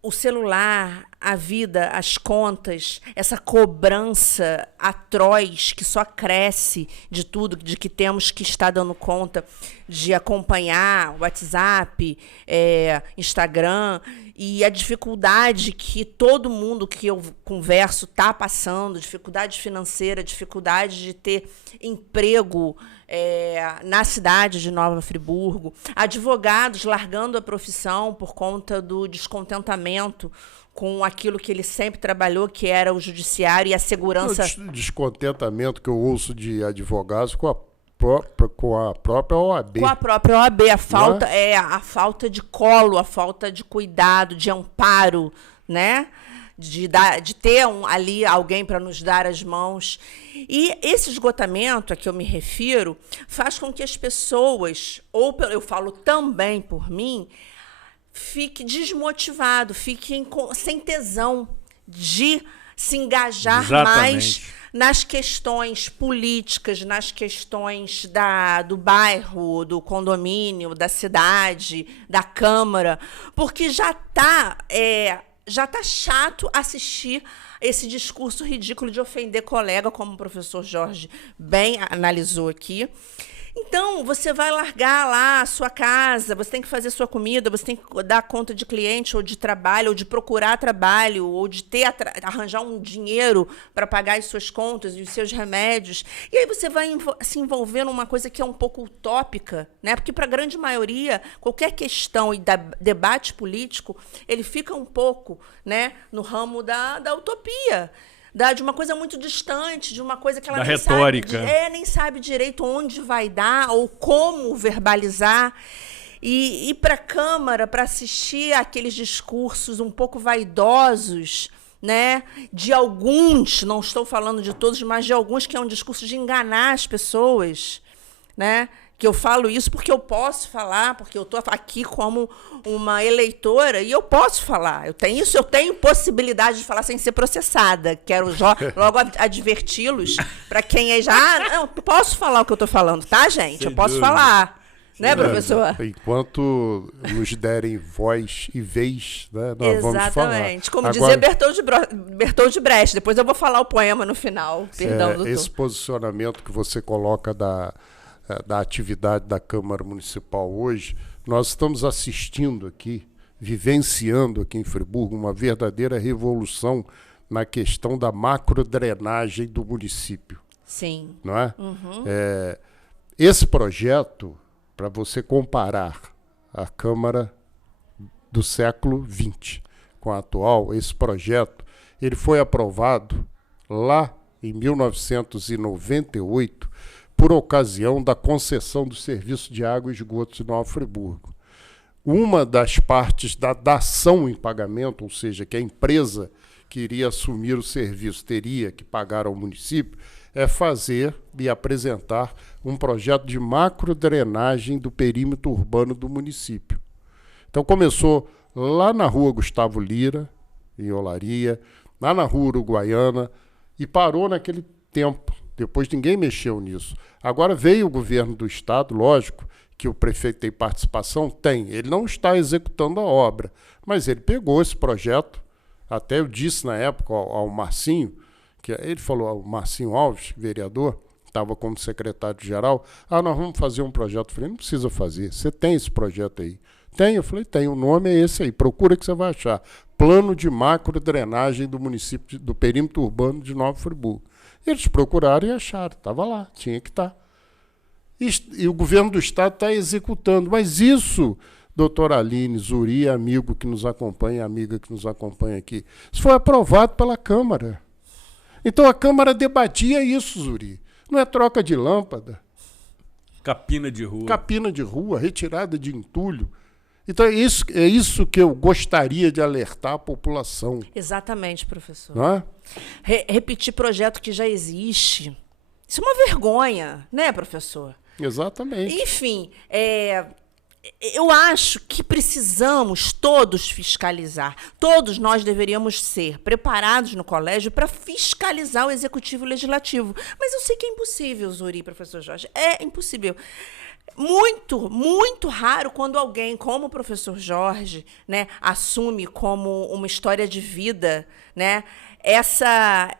o celular, a vida, as contas, essa cobrança atroz que só cresce de tudo, de que temos que estar dando conta de acompanhar o WhatsApp, Instagram, e a dificuldade que todo mundo que eu converso está passando, dificuldade financeira, dificuldade de ter emprego na cidade de Nova Friburgo, advogados largando a profissão por conta do descontentamento com aquilo que ele sempre trabalhou, que era o judiciário e a segurança. O descontentamento que eu ouço de advogados com a própria OAB. Com a própria OAB, a falta, a falta de colo, a falta de cuidado, de amparo, né? De ter ali alguém para nos dar as mãos. E esse esgotamento a que eu me refiro faz com que as pessoas, ou eu falo também por mim, fique desmotivado, fique sem tesão de se engajar mais nas questões políticas, nas questões do bairro, do condomínio, da cidade, da Câmara, porque já está chato assistir esse discurso ridículo de ofender colega, como o professor Jorge bem analisou aqui. Então, você vai largar lá a sua casa, você tem que fazer sua comida, você tem que dar conta de cliente ou de trabalho, ou de procurar trabalho, ou de arranjar um dinheiro para pagar as suas contas e os seus remédios. E aí você vai se envolver numa coisa que é um pouco utópica, né? Porque, para a grande maioria, qualquer questão e debate político, ele fica um pouco, né, no ramo da utopia. De uma coisa muito distante, de uma coisa que ela nem sabe direito onde vai dar ou como verbalizar. e ir para a Câmara para assistir aqueles discursos um pouco vaidosos, né, de alguns, não estou falando de todos, mas de alguns, que é um discurso de enganar as pessoas, né? Que eu falo isso porque eu posso falar, porque eu estou aqui como uma eleitora e eu posso falar. Eu tenho possibilidade de falar sem ser processada. Quero logo adverti-los para quem é já... Não, posso falar o que eu estou falando, tá, gente? Sem eu posso dúvida. falar. Né, professor? Enquanto nos derem voz e vez, né, nós vamos falar. Exatamente. Como Agora, dizia Bertold Brecht. Depois eu vou falar o poema no final. Perdão, doutor. esse posicionamento que você coloca da atividade da Câmara Municipal hoje, nós estamos assistindo aqui, vivenciando aqui em Friburgo, uma verdadeira revolução na questão da macrodrenagem do município. Sim. Não é? Esse projeto, para você comparar a Câmara do século XX com a atual, esse projeto, ele foi aprovado lá em 1998 por ocasião da concessão do serviço de água e esgoto de Nova Friburgo. Uma das partes da dação em pagamento, ou seja, que a empresa que iria assumir o serviço teria que pagar ao município, é fazer e apresentar um projeto de macrodrenagem do perímetro urbano do município. Então começou lá na rua Gustavo Lira, em Olaria, lá na rua Uruguaiana, e parou naquele tempo. Depois ninguém mexeu nisso. Agora veio o governo do estado, lógico que o prefeito tem participação, tem. Ele não está executando a obra, mas ele pegou esse projeto, até eu disse na época ao Marcinho, que ele falou, ao Marcinho Alves, vereador, estava como secretário-geral, nós vamos fazer um projeto. Eu falei, não precisa fazer, você tem esse projeto aí? Tem? Eu falei, tem, o nome é esse aí, procura que você vai achar. Plano de macrodrenagem do município, do perímetro urbano de Nova Friburgo. Eles procuraram e acharam, estava lá, tinha que estar. E o governo do estado está executando, mas isso, doutora Aline, Zuri, amigo que nos acompanha, amiga que nos acompanha aqui, isso foi aprovado pela Câmara. Então a Câmara debatia isso, Zuri. Não é troca de lâmpada. Capina de rua. Capina de rua, retirada de entulho. Então é isso que eu gostaria de alertar a população. Exatamente, professor. Não é? Repetir projeto que já existe. Isso é uma vergonha, né, professor? Exatamente. Enfim, eu acho que precisamos todos fiscalizar. Todos nós deveríamos ser preparados no colégio para fiscalizar o executivo e o legislativo. Mas eu sei que é impossível, Zuri, professor Jorge. É impossível. Muito, muito raro quando alguém, como o professor Jorge, né, assume como uma história de vida, né, essa,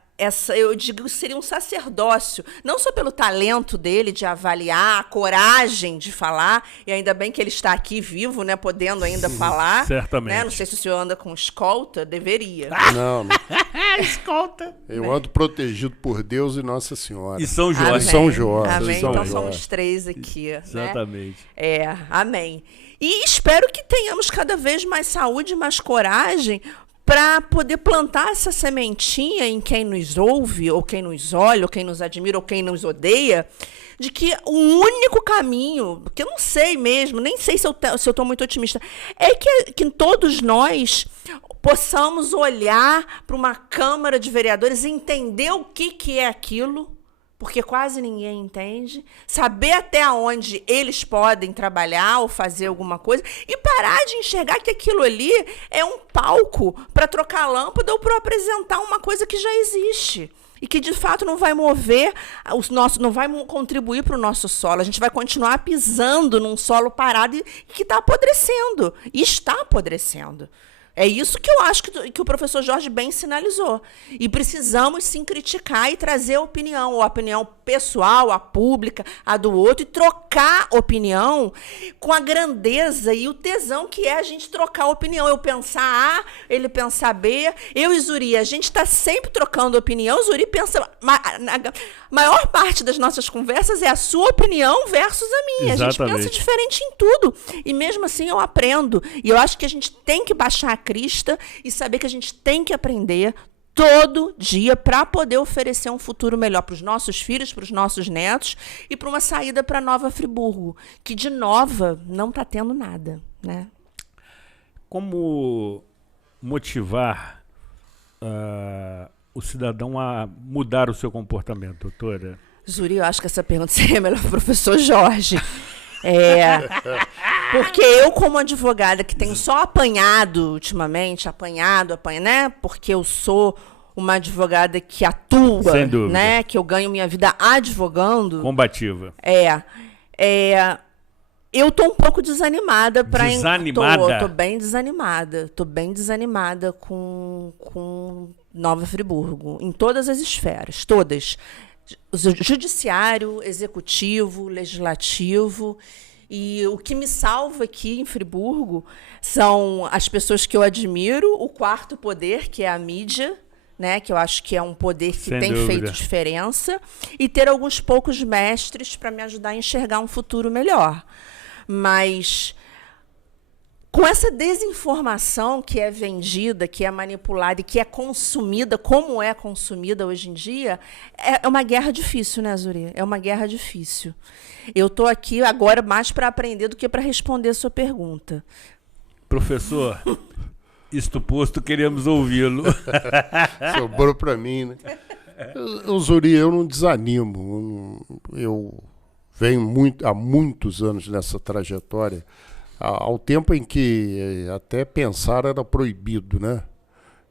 eu digo, seria um sacerdócio, não só pelo talento dele de avaliar, a coragem de falar, e ainda bem que ele está aqui vivo, né, podendo ainda falar. Certamente. Né, não sei se o senhor anda com escolta, deveria. Não. Escolta. Eu ando protegido por Deus e Nossa Senhora. E São Jorge. Amém. São Jorge. Amém. São Então Jorge. somos três aqui. Exatamente. Né? Amém. E espero que tenhamos cada vez mais saúde e mais coragem para poder plantar essa sementinha em quem nos ouve, ou quem nos olha, ou quem nos admira, ou quem nos odeia, de que o único caminho, que eu não sei mesmo, nem sei se eu estou muito otimista, é que todos nós possamos olhar para uma Câmara de Vereadores e entender o que é aquilo, porque quase ninguém entende, saber até onde eles podem trabalhar ou fazer alguma coisa e parar de enxergar que aquilo ali é um palco para trocar lâmpada ou para apresentar uma coisa que já existe e que, de fato, não vai mover não vai contribuir para o nosso solo. A gente vai continuar pisando num solo parado e que está apodrecendo, e está apodrecendo. É isso que eu acho que o professor Jorge bem sinalizou. E precisamos, sim, criticar e trazer a opinião pessoal, a pública, a do outro, e trocar opinião com a grandeza e o tesão que é a gente trocar opinião. Eu pensar A, ele pensar B. Eu e Zuri, a gente está sempre trocando opinião. Zuri pensa... A maior parte das nossas conversas é a sua opinião versus a minha. Exatamente. A gente pensa diferente em tudo. E mesmo assim eu aprendo. E eu acho que a gente tem que baixar a crista e saber que a gente tem que aprender todo dia para poder oferecer um futuro melhor para os nossos filhos, para os nossos netos e para uma saída para Nova Friburgo, que de nova não está tendo nada, né? Como motivar o cidadão a mudar o seu comportamento, doutora? Zuri, eu acho que essa pergunta seria melhor para o professor Jorge. Porque eu, como advogada, que tenho só apanhado ultimamente, né? Porque eu sou uma advogada que atua, sem dúvida, né? Que eu ganho minha vida advogando. Combativa. Eu tô um pouco desanimada para. Desanimada? Tô bem desanimada. Tô bem desanimada com Nova Friburgo, em todas as esferas, todas. Judiciário, executivo, legislativo. E o que me salva aqui em Friburgo são as pessoas que eu admiro, o quarto poder, que é a mídia, né, que eu acho que é um poder que sem tem dúvida feito diferença, e ter alguns poucos mestres para me ajudar a enxergar um futuro melhor. Mas com essa desinformação que é vendida, que é manipulada e que é consumida, como é consumida hoje em dia, é uma guerra difícil, né, Zuri? É uma guerra difícil. Eu estou aqui agora mais para aprender do que para responder a sua pergunta. Professor, isto posto, queremos ouvi-lo. Sobrou para mim, né? Zuri, eu não desanimo. Eu venho há muitos anos nessa trajetória, ao tempo em que até pensar era proibido, né?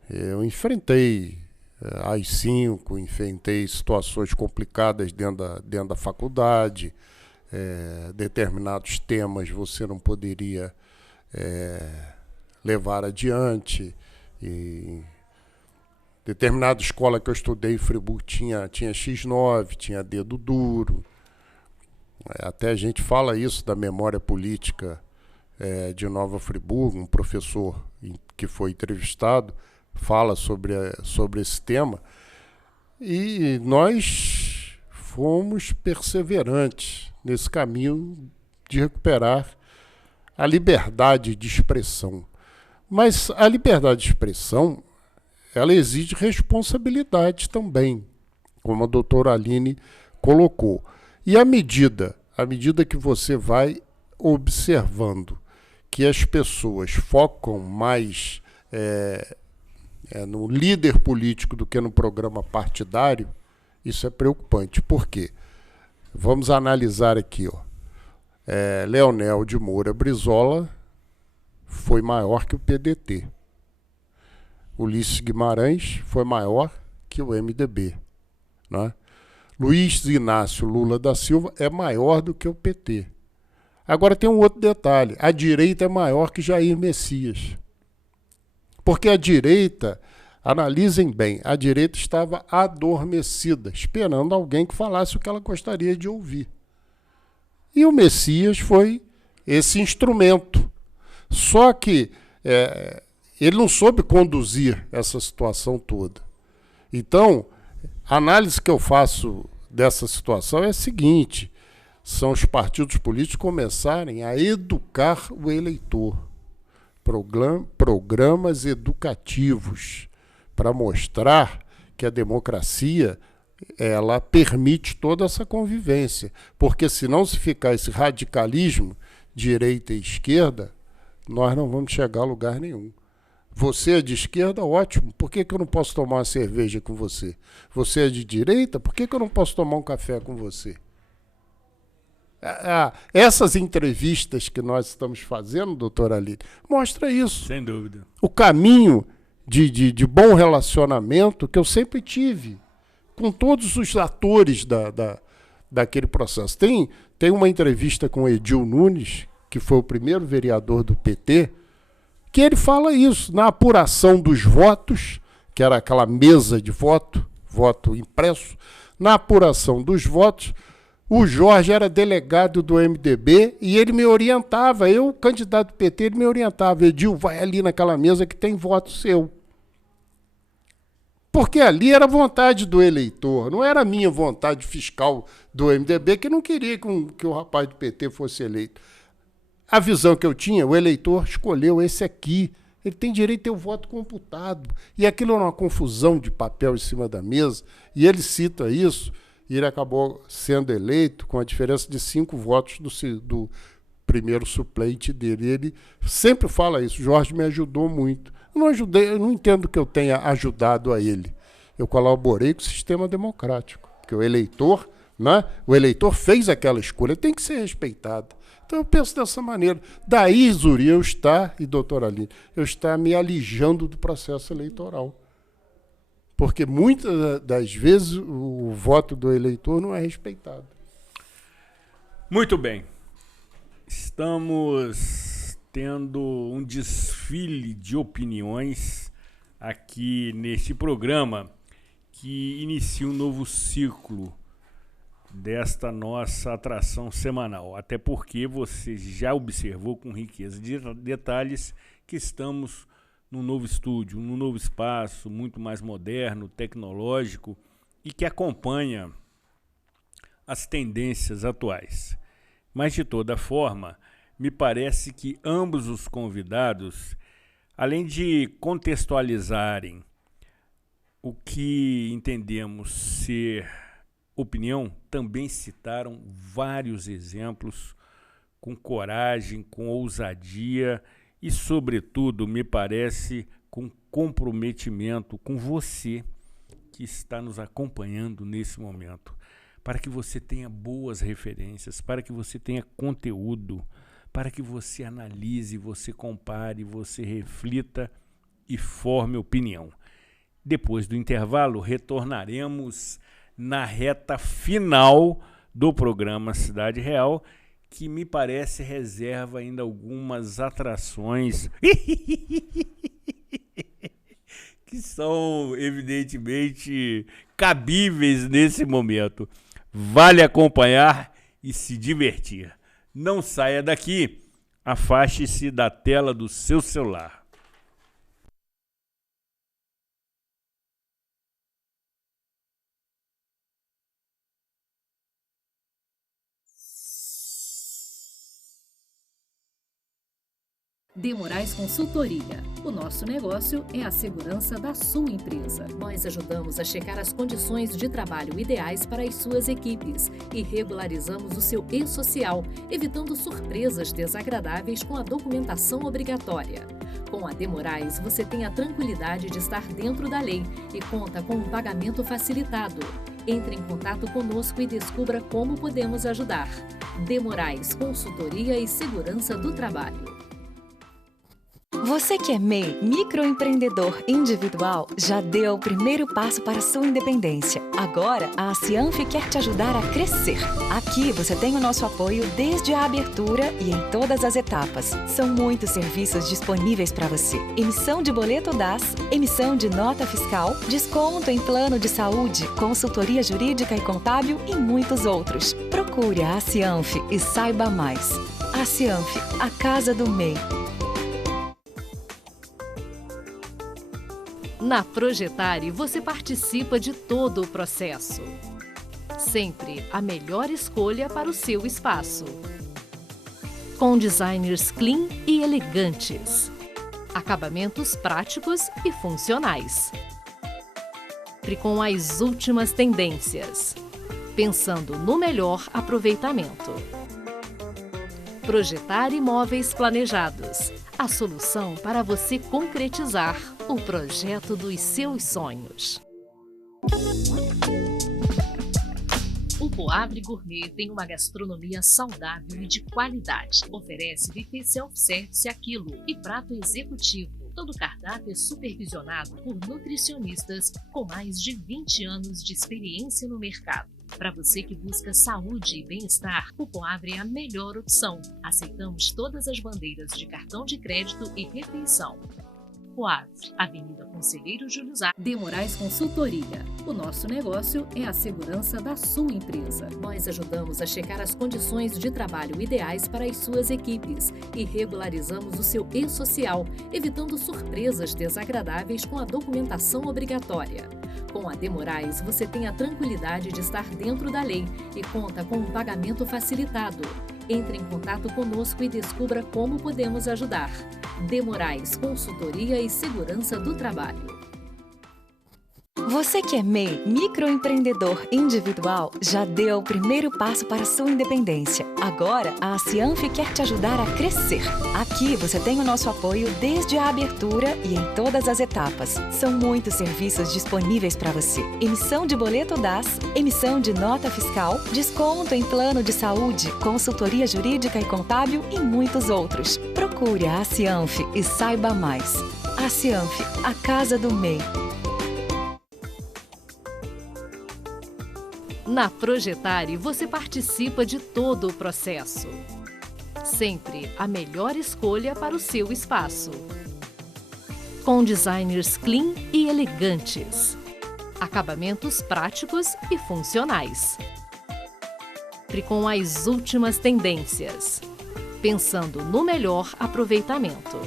Eu enfrentei AI-5, enfrentei situações complicadas dentro da faculdade, determinados temas você não poderia levar adiante. E determinada escola que eu estudei em Friburgo tinha X9, tinha dedo duro. Até a gente fala isso da memória política de Nova Friburgo, um professor que foi entrevistado fala sobre esse tema, e nós fomos perseverantes nesse caminho de recuperar a liberdade de expressão. Mas a liberdade de expressão, ela exige responsabilidade também, como a doutora Aline colocou. E à medida que você vai observando que as pessoas focam mais no líder político do que no programa partidário, isso é preocupante. Por quê? Vamos analisar aqui. Leonel de Moura Brizola foi maior que o PDT. Ulisses Guimarães foi maior que o MDB. Né? Luiz Inácio Lula da Silva é maior do que o PT. Agora tem um outro detalhe. A direita é maior que Jair Messias. Porque a direita, analisem bem, a direita estava adormecida, esperando alguém que falasse o que ela gostaria de ouvir. E o Messias foi esse instrumento. Só que ele não soube conduzir essa situação toda. Então, a análise que eu faço dessa situação é a seguinte: são os partidos políticos começarem a educar o eleitor. Programas educativos para mostrar que a democracia ela permite toda essa convivência. Porque senão, se ficar esse radicalismo, direita e esquerda, nós não vamos chegar a lugar nenhum. Você é de esquerda, ótimo. Por que eu não posso tomar uma cerveja com você? Você é de direita, por que eu não posso tomar um café com você? Essas entrevistas que nós estamos fazendo, doutora Aline, mostra isso. Sem dúvida. O caminho de bom relacionamento que eu sempre tive com todos os atores daquele processo. Tem uma entrevista com o Edil Nunes, que foi o primeiro vereador do PT, que ele fala isso, na apuração dos votos, que era aquela mesa de voto impresso, na apuração dos votos, o Jorge era delegado do MDB e ele me orientava, eu, candidato do PT, ele me orientava: Edil, vai ali naquela mesa que tem voto seu. Porque ali era vontade do eleitor, não era a minha vontade fiscal do MDB, que não queria que o rapaz do PT fosse eleito. A visão que eu tinha, o eleitor escolheu esse aqui, Ele tem direito a ter o voto computado. E aquilo é uma confusão de papel em cima da mesa, e ele cita isso, e ele acabou sendo eleito com a diferença de 5 votos do primeiro suplente dele. E ele sempre fala isso: Jorge me ajudou muito. Eu não entendo que eu tenha ajudado a ele. Eu colaborei com o sistema democrático, porque o eleitor, né, o eleitor fez aquela escolha, tem que ser respeitado. Então eu penso dessa maneira. Daí, Zuri, e doutora Aline, eu estar me alijando do processo eleitoral. Porque muitas das vezes o voto do eleitor não é respeitado. Muito bem. Estamos tendo um desfile de opiniões aqui neste programa que inicia um novo ciclo desta nossa atração semanal. Até porque você já observou com riqueza de detalhes que estamos num novo estúdio, num novo espaço muito mais moderno, tecnológico e que acompanha as tendências atuais. Mas, de toda forma, me parece que ambos os convidados, além de contextualizarem o que entendemos ser opinião, também citaram vários exemplos com coragem, com ousadia e, sobretudo, me parece, com comprometimento com você que está nos acompanhando nesse momento, para que você tenha boas referências, para que você tenha conteúdo, para que você analise, você compare, você reflita e forme opinião. Depois do intervalo, retornaremos na reta final do programa Cidade Real, que me parece reserva ainda algumas atrações que são evidentemente cabíveis nesse momento. Vale acompanhar e se divertir. Não saia daqui, afaste-se da tela do seu celular. De Moraes Consultoria. O nosso negócio é a segurança da sua empresa. Nós ajudamos a checar as condições de trabalho ideais para as suas equipes e regularizamos o seu e-social, evitando surpresas desagradáveis com a documentação obrigatória. Com a De Moraes, você tem a tranquilidade de estar dentro da lei e conta com um pagamento facilitado. Entre em contato conosco e descubra como podemos ajudar. De Moraes Consultoria e Segurança do Trabalho. Você que é MEI, microempreendedor individual, já deu o primeiro passo para a sua independência. Agora, a Cianf quer te ajudar a crescer. Aqui você tem o nosso apoio desde a abertura e em todas as etapas. São muitos serviços disponíveis para você. Emissão de boleto DAS, emissão de nota fiscal, desconto em plano de saúde, consultoria jurídica e contábil e muitos outros. Procure a Cianf e saiba mais. A Cianf, a casa do MEI. Na Projetare, você participa de todo o processo. Sempre a melhor escolha para o seu espaço. Com designers clean e elegantes. Acabamentos práticos e funcionais. Sempre com as últimas tendências. Pensando no melhor aproveitamento. Projetare Imóveis Planejados. A solução para você concretizar o projeto dos seus sonhos. O Poavre Gourmet tem uma gastronomia saudável e de qualidade. Oferece buffet self-service a quilo e prato executivo. Todo o cardápio é supervisionado por nutricionistas com mais de 20 anos de experiência no mercado. Para você que busca saúde e bem-estar, o Poavre é a melhor opção. Aceitamos todas as bandeiras de cartão de crédito e refeição. Poavre, Avenida Conselheiro Júlio Zá. De Moraes Consultoria. O nosso negócio é a segurança da sua empresa. Nós ajudamos a checar as condições de trabalho ideais para as suas equipes e regularizamos o seu e-social, evitando surpresas desagradáveis com a documentação obrigatória. Com a De Moraes, você tem a tranquilidade de estar dentro da lei e conta com um pagamento facilitado. Entre em contato conosco e descubra como podemos ajudar. De Moraes Consultoria e Segurança do Trabalho. Você que é MEI, microempreendedor individual, já deu o primeiro passo para a sua independência. Agora, a Cianf quer te ajudar a crescer. Aqui você tem o nosso apoio desde a abertura e em todas as etapas. São muitos serviços disponíveis para você. Emissão de boleto DAS, emissão de nota fiscal, desconto em plano de saúde, consultoria jurídica e contábil e muitos outros. Procure a Cianf e saiba mais. A Cianf, a casa do MEI. Na Projetare, você participa de todo o processo. Sempre a melhor escolha para o seu espaço. Com designers clean e elegantes. Acabamentos práticos e funcionais. Sempre com as últimas tendências. Pensando no melhor aproveitamento.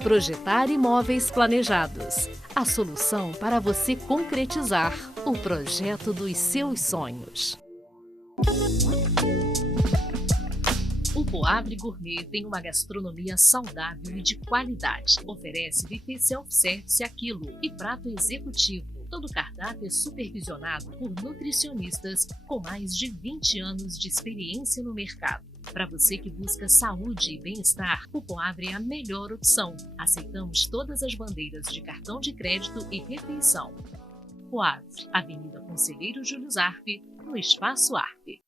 Projetare imóveis planejados. A solução para você concretizar o projeto dos seus sonhos. O Poavre Gourmet tem uma gastronomia saudável e de qualidade. Oferece buffet self-service a quilo e prato executivo. Todo o cardápio é supervisionado por nutricionistas com mais de 20 anos de experiência no mercado. Para você que busca saúde e bem-estar, o Poavre é a melhor opção. Aceitamos todas as bandeiras de cartão de crédito e refeição. Poavre, Avenida Conselheiro Júlio Zarpe, no Espaço Arpe.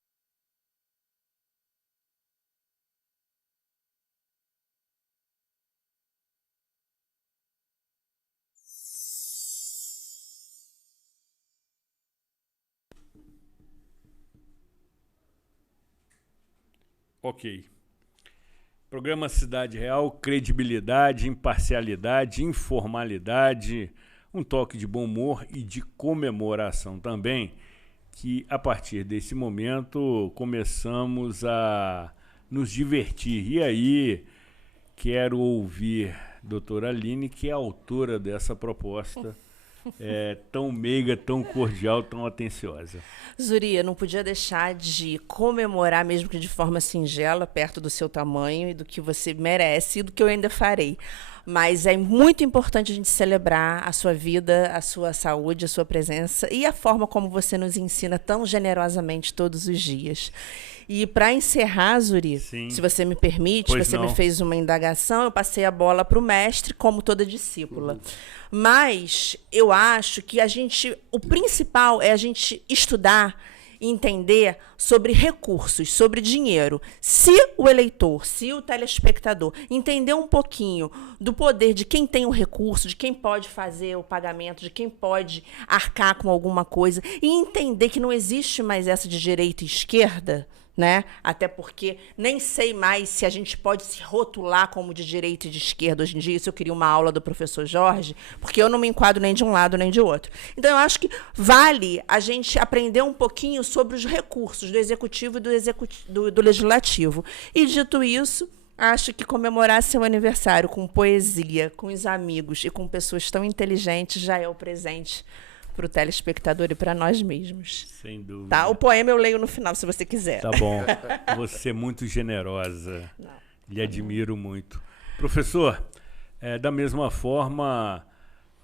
Ok. Programa Cidade Real, credibilidade, imparcialidade, informalidade, um toque de bom humor e de comemoração também, que a partir desse momento começamos a nos divertir. E aí, quero ouvir a doutora Aline, que é a autora dessa proposta, tão meiga, tão cordial, tão atenciosa. Zuria, não podia deixar de comemorar, mesmo que de forma singela, perto do seu tamanho e do que você merece e do que eu ainda farei. Mas é muito importante a gente celebrar a sua vida, a sua saúde, a sua presença e a forma como você nos ensina tão generosamente todos os dias. E para encerrar, Zuri, Sim. se você me permite, Pois você não. me fez uma indagação, eu passei a bola para o mestre, como toda discípula. Mas eu acho que o principal é a gente estudar e entender sobre recursos, sobre dinheiro. Se o eleitor, se o telespectador entender um pouquinho do poder de quem tem o recurso, de quem pode fazer o pagamento, de quem pode arcar com alguma coisa, e entender que não existe mais essa de direita e esquerda, né? Até porque nem sei mais se a gente pode se rotular como de direita e de esquerda hoje em dia. Isso eu queria uma aula do professor Jorge, porque eu não me enquadro nem de um lado nem de outro. Então, eu acho que vale a gente aprender um pouquinho sobre os recursos do executivo e do legislativo. E, dito isso, acho que comemorar seu aniversário com poesia, com os amigos e com pessoas tão inteligentes já é o presente para o telespectador e para nós mesmos. Sem dúvida. Tá? O poema eu leio no final, se você quiser. Tá bom. Você é muito generosa. Lhe admiro muito. Professor, da mesma forma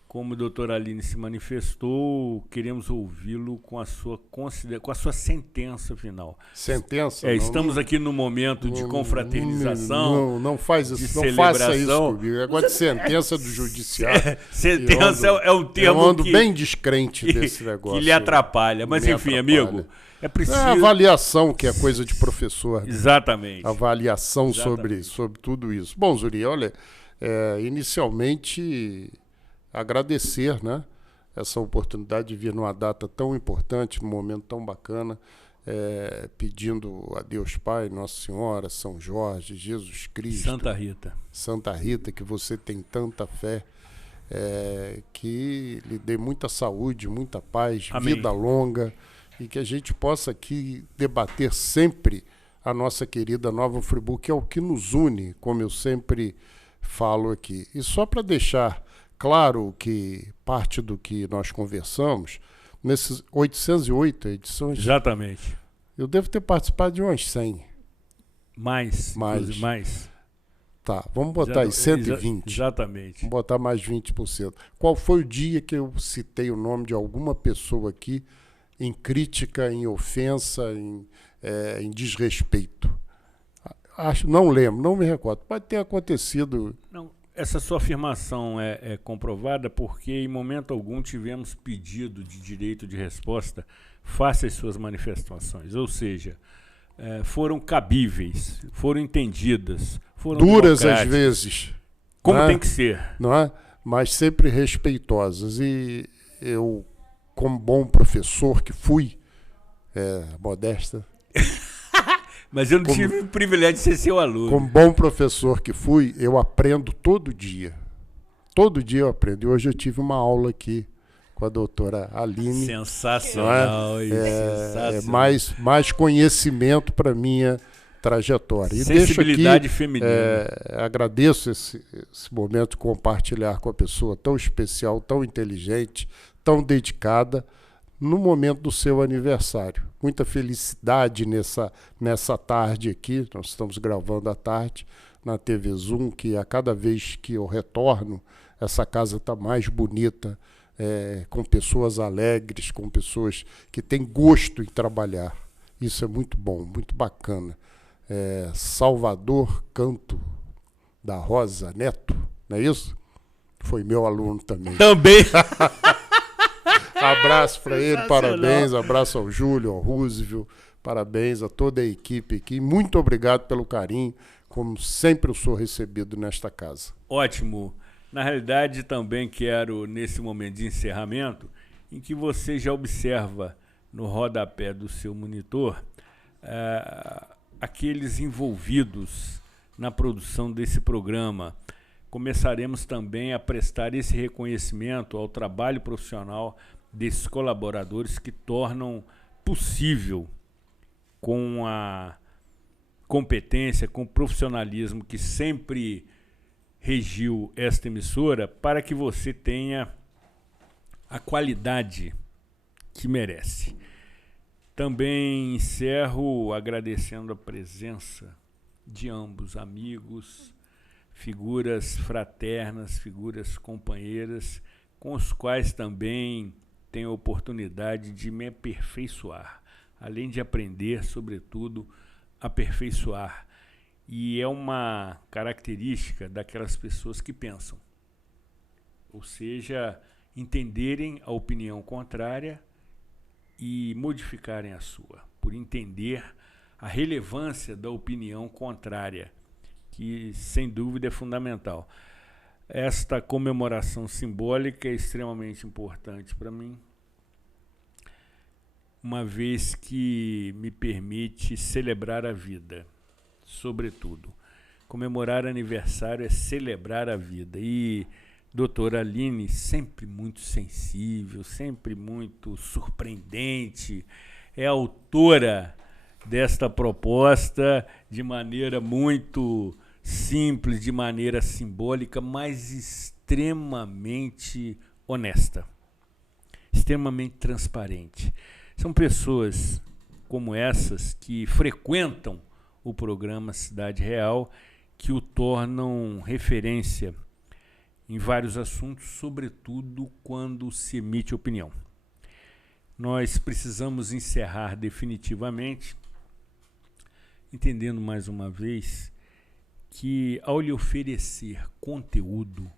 como a doutora Aline se manifestou, queremos ouvi-lo com a sua sentença final. Sentença? Estamos aqui no momento de confraternização. Não faz isso, de não faça isso celebração. comigo. Agora de sentença do judiciário. Sentença é um termo eu ando que, bem descrente desse negócio. que lhe atrapalha. Mas, Me enfim, atrapalha. amigo, é preciso... É a avaliação, que é coisa de professor. Né? Exatamente. Avaliação Exatamente. sobre tudo isso. Bom, Zuri, olha, inicialmente agradecer, né, essa oportunidade de vir numa data tão importante, num momento tão bacana, pedindo a Deus Pai, Nossa Senhora, São Jorge, Jesus Cristo, Santa Rita, que você tem tanta fé, que lhe dê muita saúde, muita paz, Amém. Vida longa, e que a gente possa aqui debater sempre a nossa querida Nova Friburgo, que é o que nos une, como eu sempre falo aqui. E só para deixar claro que parte do que nós conversamos, nesses 808 edições, Exatamente. eu devo ter participado de umas 100. Mais. Tá, vamos botar aí 120. Exatamente. Vamos botar mais 20%. Qual foi o dia que eu citei o nome de alguma pessoa aqui em crítica, em ofensa, em desrespeito? Não lembro, não me recordo. Pode ter acontecido. Não, essa sua afirmação é comprovada porque em momento algum tivemos pedido de direito de resposta face às suas manifestações. Ou seja, foram cabíveis, foram entendidas, foram duras às vezes. Como tem que ser. Não é? Mas sempre respeitosas. E eu, como bom professor que fui, modesta... Mas eu não tive o privilégio de ser seu aluno. Como bom professor que fui, eu aprendo todo dia. Todo dia eu aprendo. E hoje eu tive uma aula aqui com a doutora Aline. Sensacional. Sensacional. Mais conhecimento para minha trajetória. E sensibilidade deixo aqui, feminina. Agradeço esse momento de compartilhar com a pessoa tão especial, tão inteligente, tão dedicada, no momento do seu aniversário. Muita felicidade nessa tarde aqui. Nós estamos gravando à tarde na TV Zoom, que a cada vez que eu retorno, essa casa está mais bonita, com pessoas alegres, com pessoas que têm gosto em trabalhar. Isso é muito bom, muito bacana. Salvador Canto da Rosa Neto, não é isso? Foi meu aluno também. Também! Abraço para ele, parabéns, abraço ao Júlio, ao Roosevelt, parabéns a toda a equipe aqui. Muito obrigado pelo carinho, como sempre eu sou recebido nesta casa. Ótimo. Na realidade, também quero, nesse momento de encerramento, em que você já observa no rodapé do seu monitor aqueles envolvidos na produção desse programa. Começaremos também a prestar esse reconhecimento ao trabalho profissional desses colaboradores que tornam possível, com a competência, com o profissionalismo que sempre regiu esta emissora, para que você tenha a qualidade que merece. Também encerro agradecendo a presença de ambos amigos, figuras fraternas, figuras companheiras, com os quais também tenho a oportunidade de me aperfeiçoar, além de aprender, sobretudo, aperfeiçoar. E é uma característica daquelas pessoas que pensam, ou seja, entenderem a opinião contrária e modificarem a sua, por entender a relevância da opinião contrária, que sem dúvida é fundamental. Esta comemoração simbólica é extremamente importante para mim, uma vez que me permite celebrar a vida, sobretudo. Comemorar aniversário é celebrar a vida. E doutora Aline, sempre muito sensível, sempre muito surpreendente, é autora desta proposta de maneira muito simples, de maneira simbólica, mas extremamente honesta, extremamente transparente. São pessoas como essas que frequentam o programa Cidade Real, que o tornam referência em vários assuntos, sobretudo quando se emite opinião. Nós precisamos encerrar definitivamente, entendendo mais uma vez que, ao lhe oferecer conteúdo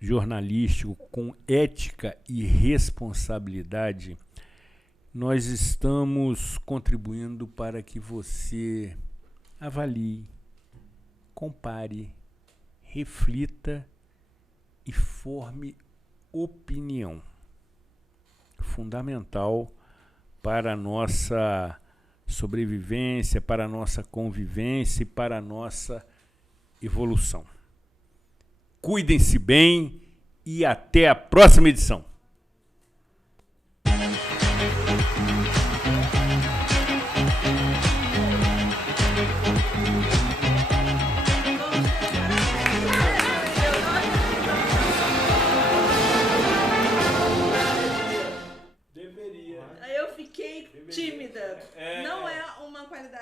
jornalístico com ética e responsabilidade, nós estamos contribuindo para que você avalie, compare, reflita e forme opinião. Fundamental para a nossa sobrevivência, para a nossa convivência e para a nossa evolução. Cuidem-se bem e até a próxima edição.